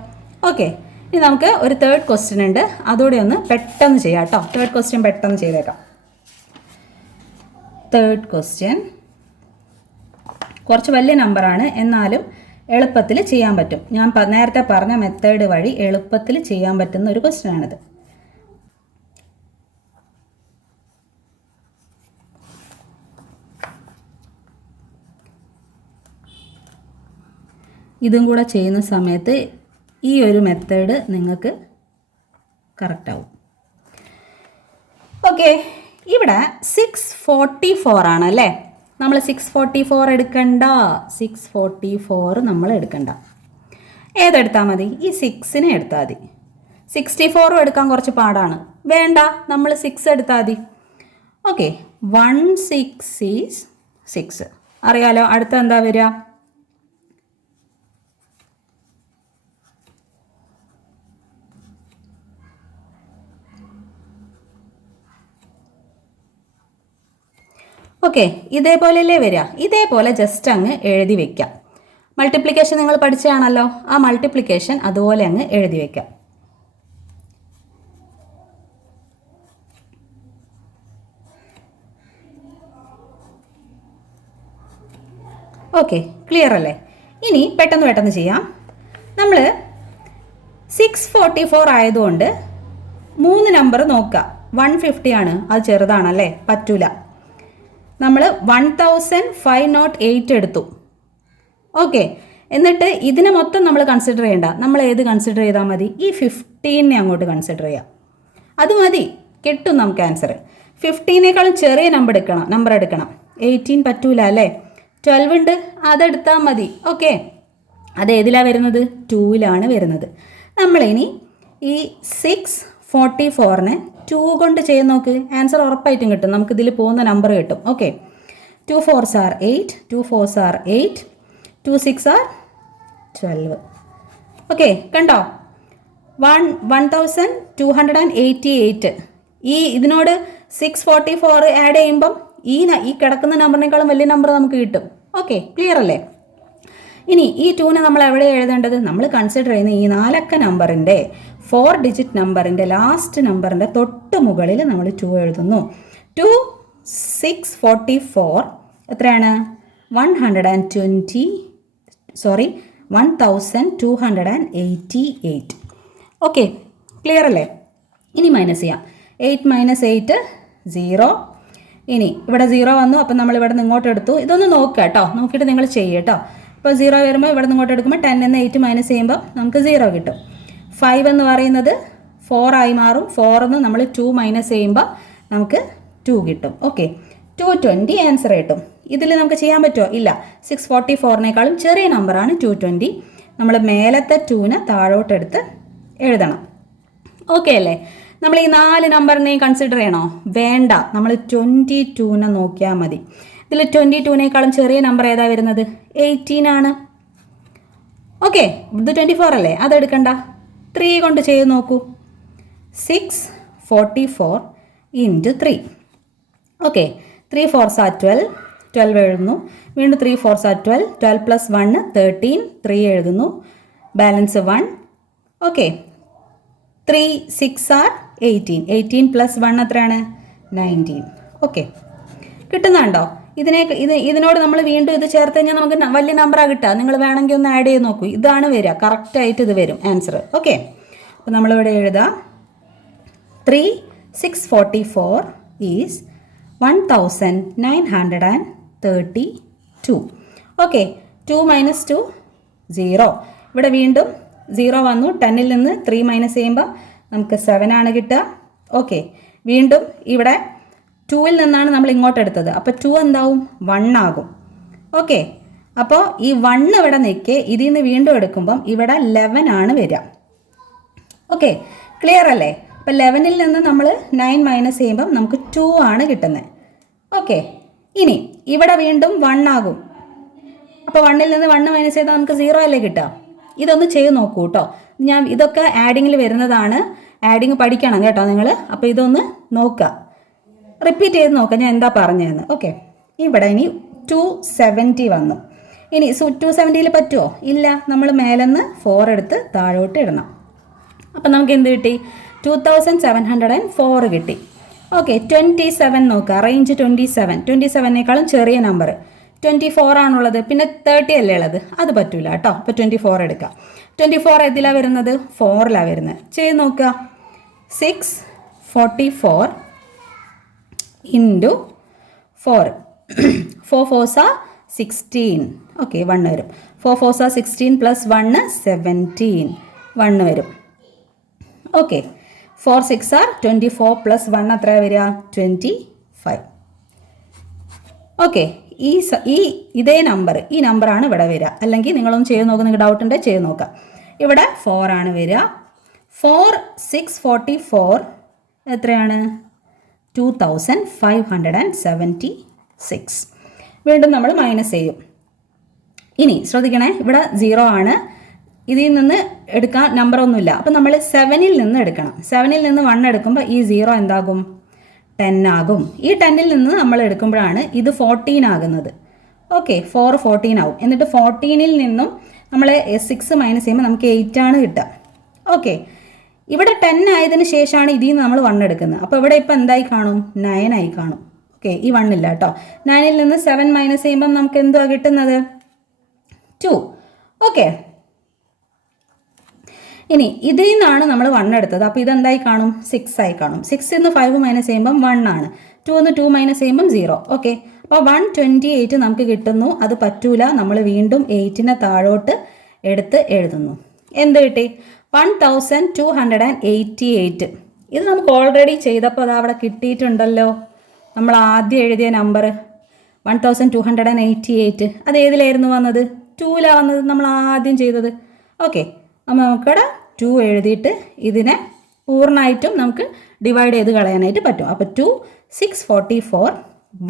ഓക്കെ, ഇനി നമുക്ക് ഒരു തേർഡ് ക്വസ്റ്റ്യൻ ഉണ്ട്. അതുകൂടെ ഒന്ന് പെട്ടെന്ന് ചെയ്യാം കേട്ടോ. തേർഡ് ക്വസ്റ്റ്യൻ പെട്ടെന്ന് ചെയ്തേക്കാം. തേർഡ് ക്വസ്റ്റ്യൻ കുറച്ച് വലിയ നമ്പറാണ്, എന്നാലും എളുപ്പത്തിൽ ചെയ്യാൻ പറ്റും. ഞാൻ നേരത്തെ പറഞ്ഞ മെത്തേഡ് വഴി എളുപ്പത്തിൽ ചെയ്യാൻ പറ്റുന്ന ഒരു ക്വസ്റ്റ്യൻ ആണിത്. ഇതും കൂടെ ചെയ്യുന്ന സമയത്ത് ഈ ഒരു മെത്തേഡ് നിങ്ങൾക്ക് കറക്റ്റ് ആവും. ഓക്കെ, ഇവിടെ 644 ആണ് അല്ലേ? നമ്മൾ 644 എടുക്കണ്ട. 644 നമ്മൾ എടുക്കണ്ട. ഏതെടുത്താൽ മതി? ഈ 6നെ എടുത്താൽ മതി. 64 എടുക്കാൻ കുറച്ച് പാടാണ്. വേണ്ട, നമ്മൾ 6 എടുത്താൽ മതി. Okay, 16 is 6. അറിയാലോ? അടുത്ത എന്താ വരിക? ഓക്കെ, ഇതേപോലെയല്ലേ വരിക? ഇതേപോലെ ജസ്റ്റ് അങ്ങ് എഴുതി വയ്ക്കാം. മൾട്ടിപ്ലിക്കേഷൻ നിങ്ങൾ പഠിച്ചതാണല്ലോ. ആ മൾട്ടിപ്ലിക്കേഷൻ അതുപോലെ അങ്ങ് എഴുതി വയ്ക്കാം. ഓക്കെ, ക്ലിയർ അല്ലേ? ഇനി പെട്ടെന്ന് ചെയ്യാം. നമ്മൾ 644 ആയതുകൊണ്ട് 3 നമ്പർ നോക്കുക. 150 ആണ്, അത് ചെറുതാണല്ലേ, പറ്റൂല. നമ്മൾ 1508 എടുത്തു. ഓക്കെ, എന്നിട്ട് ഇതിനെ മൊത്തം നമ്മൾ കൺസിഡർ ചെയ്യേണ്ട. നമ്മൾ ഏത് കൺസിഡർ ചെയ്താൽ മതി? ഈ 15നെ അങ്ങോട്ട് കൺസിഡർ ചെയ്യാം. അത് മതി, കിട്ടും നമുക്ക് ആൻസർ. 15നേക്കാളും ചെറിയ നമ്പർ എടുക്കണം. 18 പറ്റൂല അല്ലേ? 12 ഉണ്ട്, അതെടുത്താൽ മതി. ഓക്കെ, അത് ഏതിലാണ് വരുന്നത്? 2ലാണ് വരുന്നത്. നമ്മളിനി ഈ 644നെ 2 കൊണ്ട് ചെയ്ത് നോക്ക്. ആൻസർ ഉറപ്പായിട്ടും കിട്ടും. നമുക്കിതിൽ പോകുന്ന നമ്പർ കിട്ടും. Okay, 2 4s are 8, 2 4s are 8, 2 6 are 12. Okay, കണ്ടോ? 1288. ഇതിനോട് 644 ആഡ് ചെയ്യുമ്പം ഈ കിടക്കുന്ന നമ്പറിനേക്കാളും വലിയ നമ്പർ നമുക്ക് കിട്ടും. ഓക്കെ, ക്ലിയർ അല്ലേ? ഇനി ഈ 2നെ നമ്മൾ എവിടെ എഴുതേണ്ടത്? നമ്മൾ കൺസിഡർ ചെയ്യുന്ന ഈ 4 അക്ക നമ്പറിൻ്റെ 4 ഡിജിറ്റ് നമ്പറിൻ്റെ ലാസ്റ്റ് നമ്പറിൻ്റെ തൊട്ട് മുകളിൽ നമ്മൾ 2 എഴുതുന്നു. 644 എത്രയാണ്? 1288. ഓക്കെ, ക്ലിയർ അല്ലേ? ഇനി മൈനസ് ചെയ്യാം. 8 - 8 0. ഇനി ഇവിടെ 0 വന്നു, അപ്പം നമ്മൾ ഇവിടെ നിന്ന് ഇങ്ങോട്ട് എടുത്തു. ഇതൊന്ന് നോക്കുക കേട്ടോ, നോക്കിയിട്ട് നിങ്ങൾ ചെയ്യുക കേട്ടോ. ഇപ്പോൾ 0 വരുമ്പോൾ ഇവിടെ നിന്ന് ഇങ്ങോട്ട് എടുക്കുമ്പോൾ 10 എന്ന് 8 മൈനസ് ചെയ്യുമ്പോൾ നമുക്ക് 0 കിട്ടും. 5 എന്ന് പറയുന്നത് 4 ആയി മാറും. 4 എന്ന് നമ്മൾ 2 മൈനസ് ചെയ്യുമ്പോൾ നമുക്ക് 2 കിട്ടും. ഓക്കെ, 220 ആൻസർ കിട്ടും. ഇതിൽ നമുക്ക് ചെയ്യാൻ പറ്റുമോ? ഇല്ല. 644നേക്കാളും ചെറിയ നമ്പറാണ് 220. നമ്മൾ മേലത്തെ 2നെ താഴോട്ടെടുത്ത് എഴുതണം. ഓക്കെ അല്ലേ? നമ്മൾ ഈ 4 നമ്പറിനെയും കൺസിഡർ ചെയ്യണോ? വേണ്ട. നമ്മൾ 22നെ നോക്കിയാൽ മതി. ഇതിൽ 22നേക്കാളും ചെറിയ നമ്പർ ഏതാ വരുന്നത്? 18 ആണ്. ഓക്കെ, ഇത് 24 അല്ലേ? അതെടുക്കണ്ട. 3 കൊണ്ട് ചെയ്ത് നോക്കൂ. 644 × 3. Okay, 3 4s are 12. 12 എഴുതുന്നു. വീണ്ടും 3 4s are 12. 12 + 1 13. 3 എഴുതുന്നു. ബാലൻസ് 1. Okay, 3 6 are 18. 18 + 1 എത്രയാണ്? 19. ഓക്കെ, കിട്ടുന്നുണ്ടോ? ഇതിനോട് നമ്മൾ വീണ്ടും ഇത് ചേർത്ത് കഴിഞ്ഞാൽ നമുക്ക് വലിയ നമ്പറാണ് കിട്ടുക. നിങ്ങൾ വേണമെങ്കിൽ ഒന്ന് ആഡ് ചെയ്ത് നോക്കൂ. ഇതാണ് വരിക, കറക്റ്റായിട്ട് ഇത് വരും ആൻസർ. ഓക്കെ, അപ്പോൾ നമ്മളിവിടെ എഴുതാം 644 ഈസ് 1932. ഓക്കെ, 2 - 2 0. ഇവിടെ വീണ്ടും 0 വന്നു. 10ൽ നിന്ന് 3 മൈനസ് ചെയ്യുമ്പോൾ നമുക്ക് 7 ആണ് കിട്ടുക. ഓക്കെ, വീണ്ടും ഇവിടെ 2ൽ നിന്നാണ് നമ്മൾ ഇങ്ങോട്ട് എടുത്തത്. അപ്പോൾ 2 എന്താവും? 1 ആകും. ഓക്കെ, അപ്പോൾ ഈ 1 ഇവിടെ നിൽക്കേ. ഇതിൽ നിന്ന് വീണ്ടും എടുക്കുമ്പം ഇവിടെ 11 ആണ് വരിക. ഓക്കെ, ക്ലിയർ അല്ലേ? അപ്പോൾ 11ൽ നിന്ന് നമ്മൾ 9 മൈനസ് ചെയ്യുമ്പം നമുക്ക് 2 ആണ് കിട്ടുന്നത്. ഓക്കെ, ഇനി ഇവിടെ വീണ്ടും 1 ആകും. അപ്പോൾ 1ൽ നിന്ന് 1 മൈനസ് ചെയ്താൽ നമുക്ക് 0 അല്ലേ കിട്ടുക? ഇതൊന്ന് ചെയ്ത് നോക്കൂ കേട്ടോ. ഇതൊക്കെ ആഡിങ്ങിൽ വരുന്നതാണ്. ആഡിങ് പഠിക്കണം കേട്ടോ നിങ്ങൾ. അപ്പോൾ ഇതൊന്ന് നോക്കുക, റിപ്പീറ്റ് ചെയ്ത് നോക്കാം ഞാൻ എന്താ പറഞ്ഞതെന്ന്. ഓക്കെ, ഇവിടെ ഇനി 270 വന്നു. ഇനി 270ൽ പറ്റുമോ? ഇല്ല. നമ്മൾ മേലെന്ന് 4 എടുത്ത് താഴോട്ട് ഇടണം. അപ്പം നമുക്ക് എന്ത് കിട്ടി? 2704 കിട്ടി. ഓക്കെ, 27 നോക്കുക. റേഞ്ച് 27. 27നേക്കാളും ചെറിയ നമ്പർ 24 ആണുള്ളത്. പിന്നെ 30 അല്ലേ ഉള്ളത്, അത് പറ്റൂല കേട്ടോ. അപ്പോൾ 24 എടുക്കാം. 24 ഏതിലാണ് വരുന്നത്? 4ലാണ് വരുന്നത്. ചെയ്ത് നോക്കുക. 644 × 4. 4 4s are 16. ഓക്കെ, 1 വരും. 4 4s are 16 + 1 17. 1 വരും. ഓക്കെ, 4 6 are 24 + 1 എത്ര വരിക? 25. ഓക്കെ, ഇതേ നമ്പർ, ഈ നമ്പറാണ് ഇവിടെ വരിക. അല്ലെങ്കിൽ നിങ്ങളൊന്ന് ചെയ്ത് നോക്കുക. നിങ്ങൾക്ക് ഡൗട്ട് ഉണ്ടെങ്കിൽ ചെയ്ത് നോക്കാം. ഇവിടെ 4 ആണ് വരിക. 4 644 എത്രയാണ്? 2576. വീണ്ടും നമ്മൾ മൈനസ് ചെയ്യും. ഇനി ശ്രദ്ധിക്കണേ, ഇവിടെ 0 ആണ്. ഇതിൽ നിന്ന് എടുക്കാൻ നമ്പറൊന്നുമില്ല. അപ്പം നമ്മൾ 7ൽ നിന്ന് എടുക്കണം. 7ൽ നിന്ന് 1 എടുക്കുമ്പോൾ ഈ 0 എന്താകും? 10 ആകും. ഈ 10ൽ നിന്ന് നമ്മൾ എടുക്കുമ്പോഴാണ് ഇത് 14 ആകുന്നത്. ഓക്കെ, 4 14 ആവും. എന്നിട്ട് 14ൽ നിന്നും നമ്മൾ 6 മൈനസ് ചെയ്യുമ്പോൾ നമുക്ക് 8 ആണ് കിട്ടുക. ഓക്കെ, ഇവിടെ 10 ആയതിനു ശേഷമാണ് ഇതിൽ നിന്ന് നമ്മൾ 1 എടുക്കുന്നത്. അപ്പോൾ ഇവിടെ ഇപ്പോൾ എന്തായി കാണും? 9 ആയി കാണും. ഓക്കെ, ഈ 1 ഇല്ല കേട്ടോ. 9ൽ നിന്ന് 7 മൈനസ് ചെയ്യുമ്പം നമുക്ക് എന്തുവാ കിട്ടുന്നത്? 2. ഓക്കെ, ഇനി ഇതിൽ നിന്നാണ് നമ്മൾ 1 എടുത്തത്. അപ്പോൾ ഇതെന്തായി കാണും? 6 ആയി കാണും. 6 നിന്ന് 5 മൈനസ് ചെയ്യുമ്പം 1 ആണ്. 2 നിന്ന് 2 മൈനസ് ചെയ്യുമ്പം 0. ഓക്കെ, അപ്പോൾ 128 നമുക്ക് കിട്ടുന്നു. അത് പറ്റൂല, നമ്മൾ വീണ്ടും 8നെ താഴോട്ട് എടുത്ത് എഴുതുന്നു. എന്ത് കിട്ടി? 1288. ഇത് നമുക്ക് ഓൾറെഡി ചെയ്തപ്പോൾ അത് അവിടെ കിട്ടിയിട്ടുണ്ടല്ലോ. നമ്മൾ ആദ്യം എഴുതിയ നമ്പർ 1288. അത് ഏതിലായിരുന്നു വന്നത്? 2ലാണ് വന്നത്, നമ്മൾ ആദ്യം ചെയ്തത്. ഓക്കെ, അപ്പോൾ നമുക്കിവിടെ 2 എഴുതിയിട്ട് ഇതിനെ പൂർണ്ണമായിട്ടും നമുക്ക് ഡിവൈഡ് ചെയ്ത് കളയാനായിട്ട് പറ്റും. അപ്പോൾ 2 6 44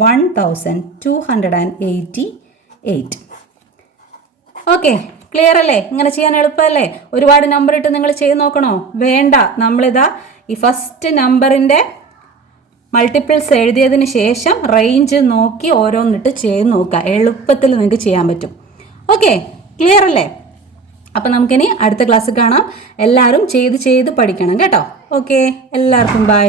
1288. ഓക്കെ, ക്ലിയർ അല്ലേ? ഇങ്ങനെ ചെയ്യാൻ എളുപ്പമല്ലേ? ഒരുപാട് നമ്പർ ഇട്ട് നിങ്ങൾ ചെയ്ത് നോക്കണോ? വേണ്ട, നമ്മളിതാ ഈ ഫസ്റ്റ് നമ്പറിൻ്റെ മൾട്ടിപ്പിൾസ് എഴുതിയതിന് ശേഷം റേഞ്ച് നോക്കി ഓരോന്നിട്ട് ചെയ്ത് നോക്കുക. എളുപ്പത്തിൽ നിങ്ങൾക്ക് ചെയ്യാൻ പറ്റും. ഓക്കെ, ക്ലിയർ അല്ലേ? അപ്പം നമുക്കിനി അടുത്ത ക്ലാസ്സിൽ കാണാം. എല്ലാവരും ചെയ്ത് പഠിക്കണം കേട്ടോ. ഓക്കെ, എല്ലാവർക്കും ബൈ.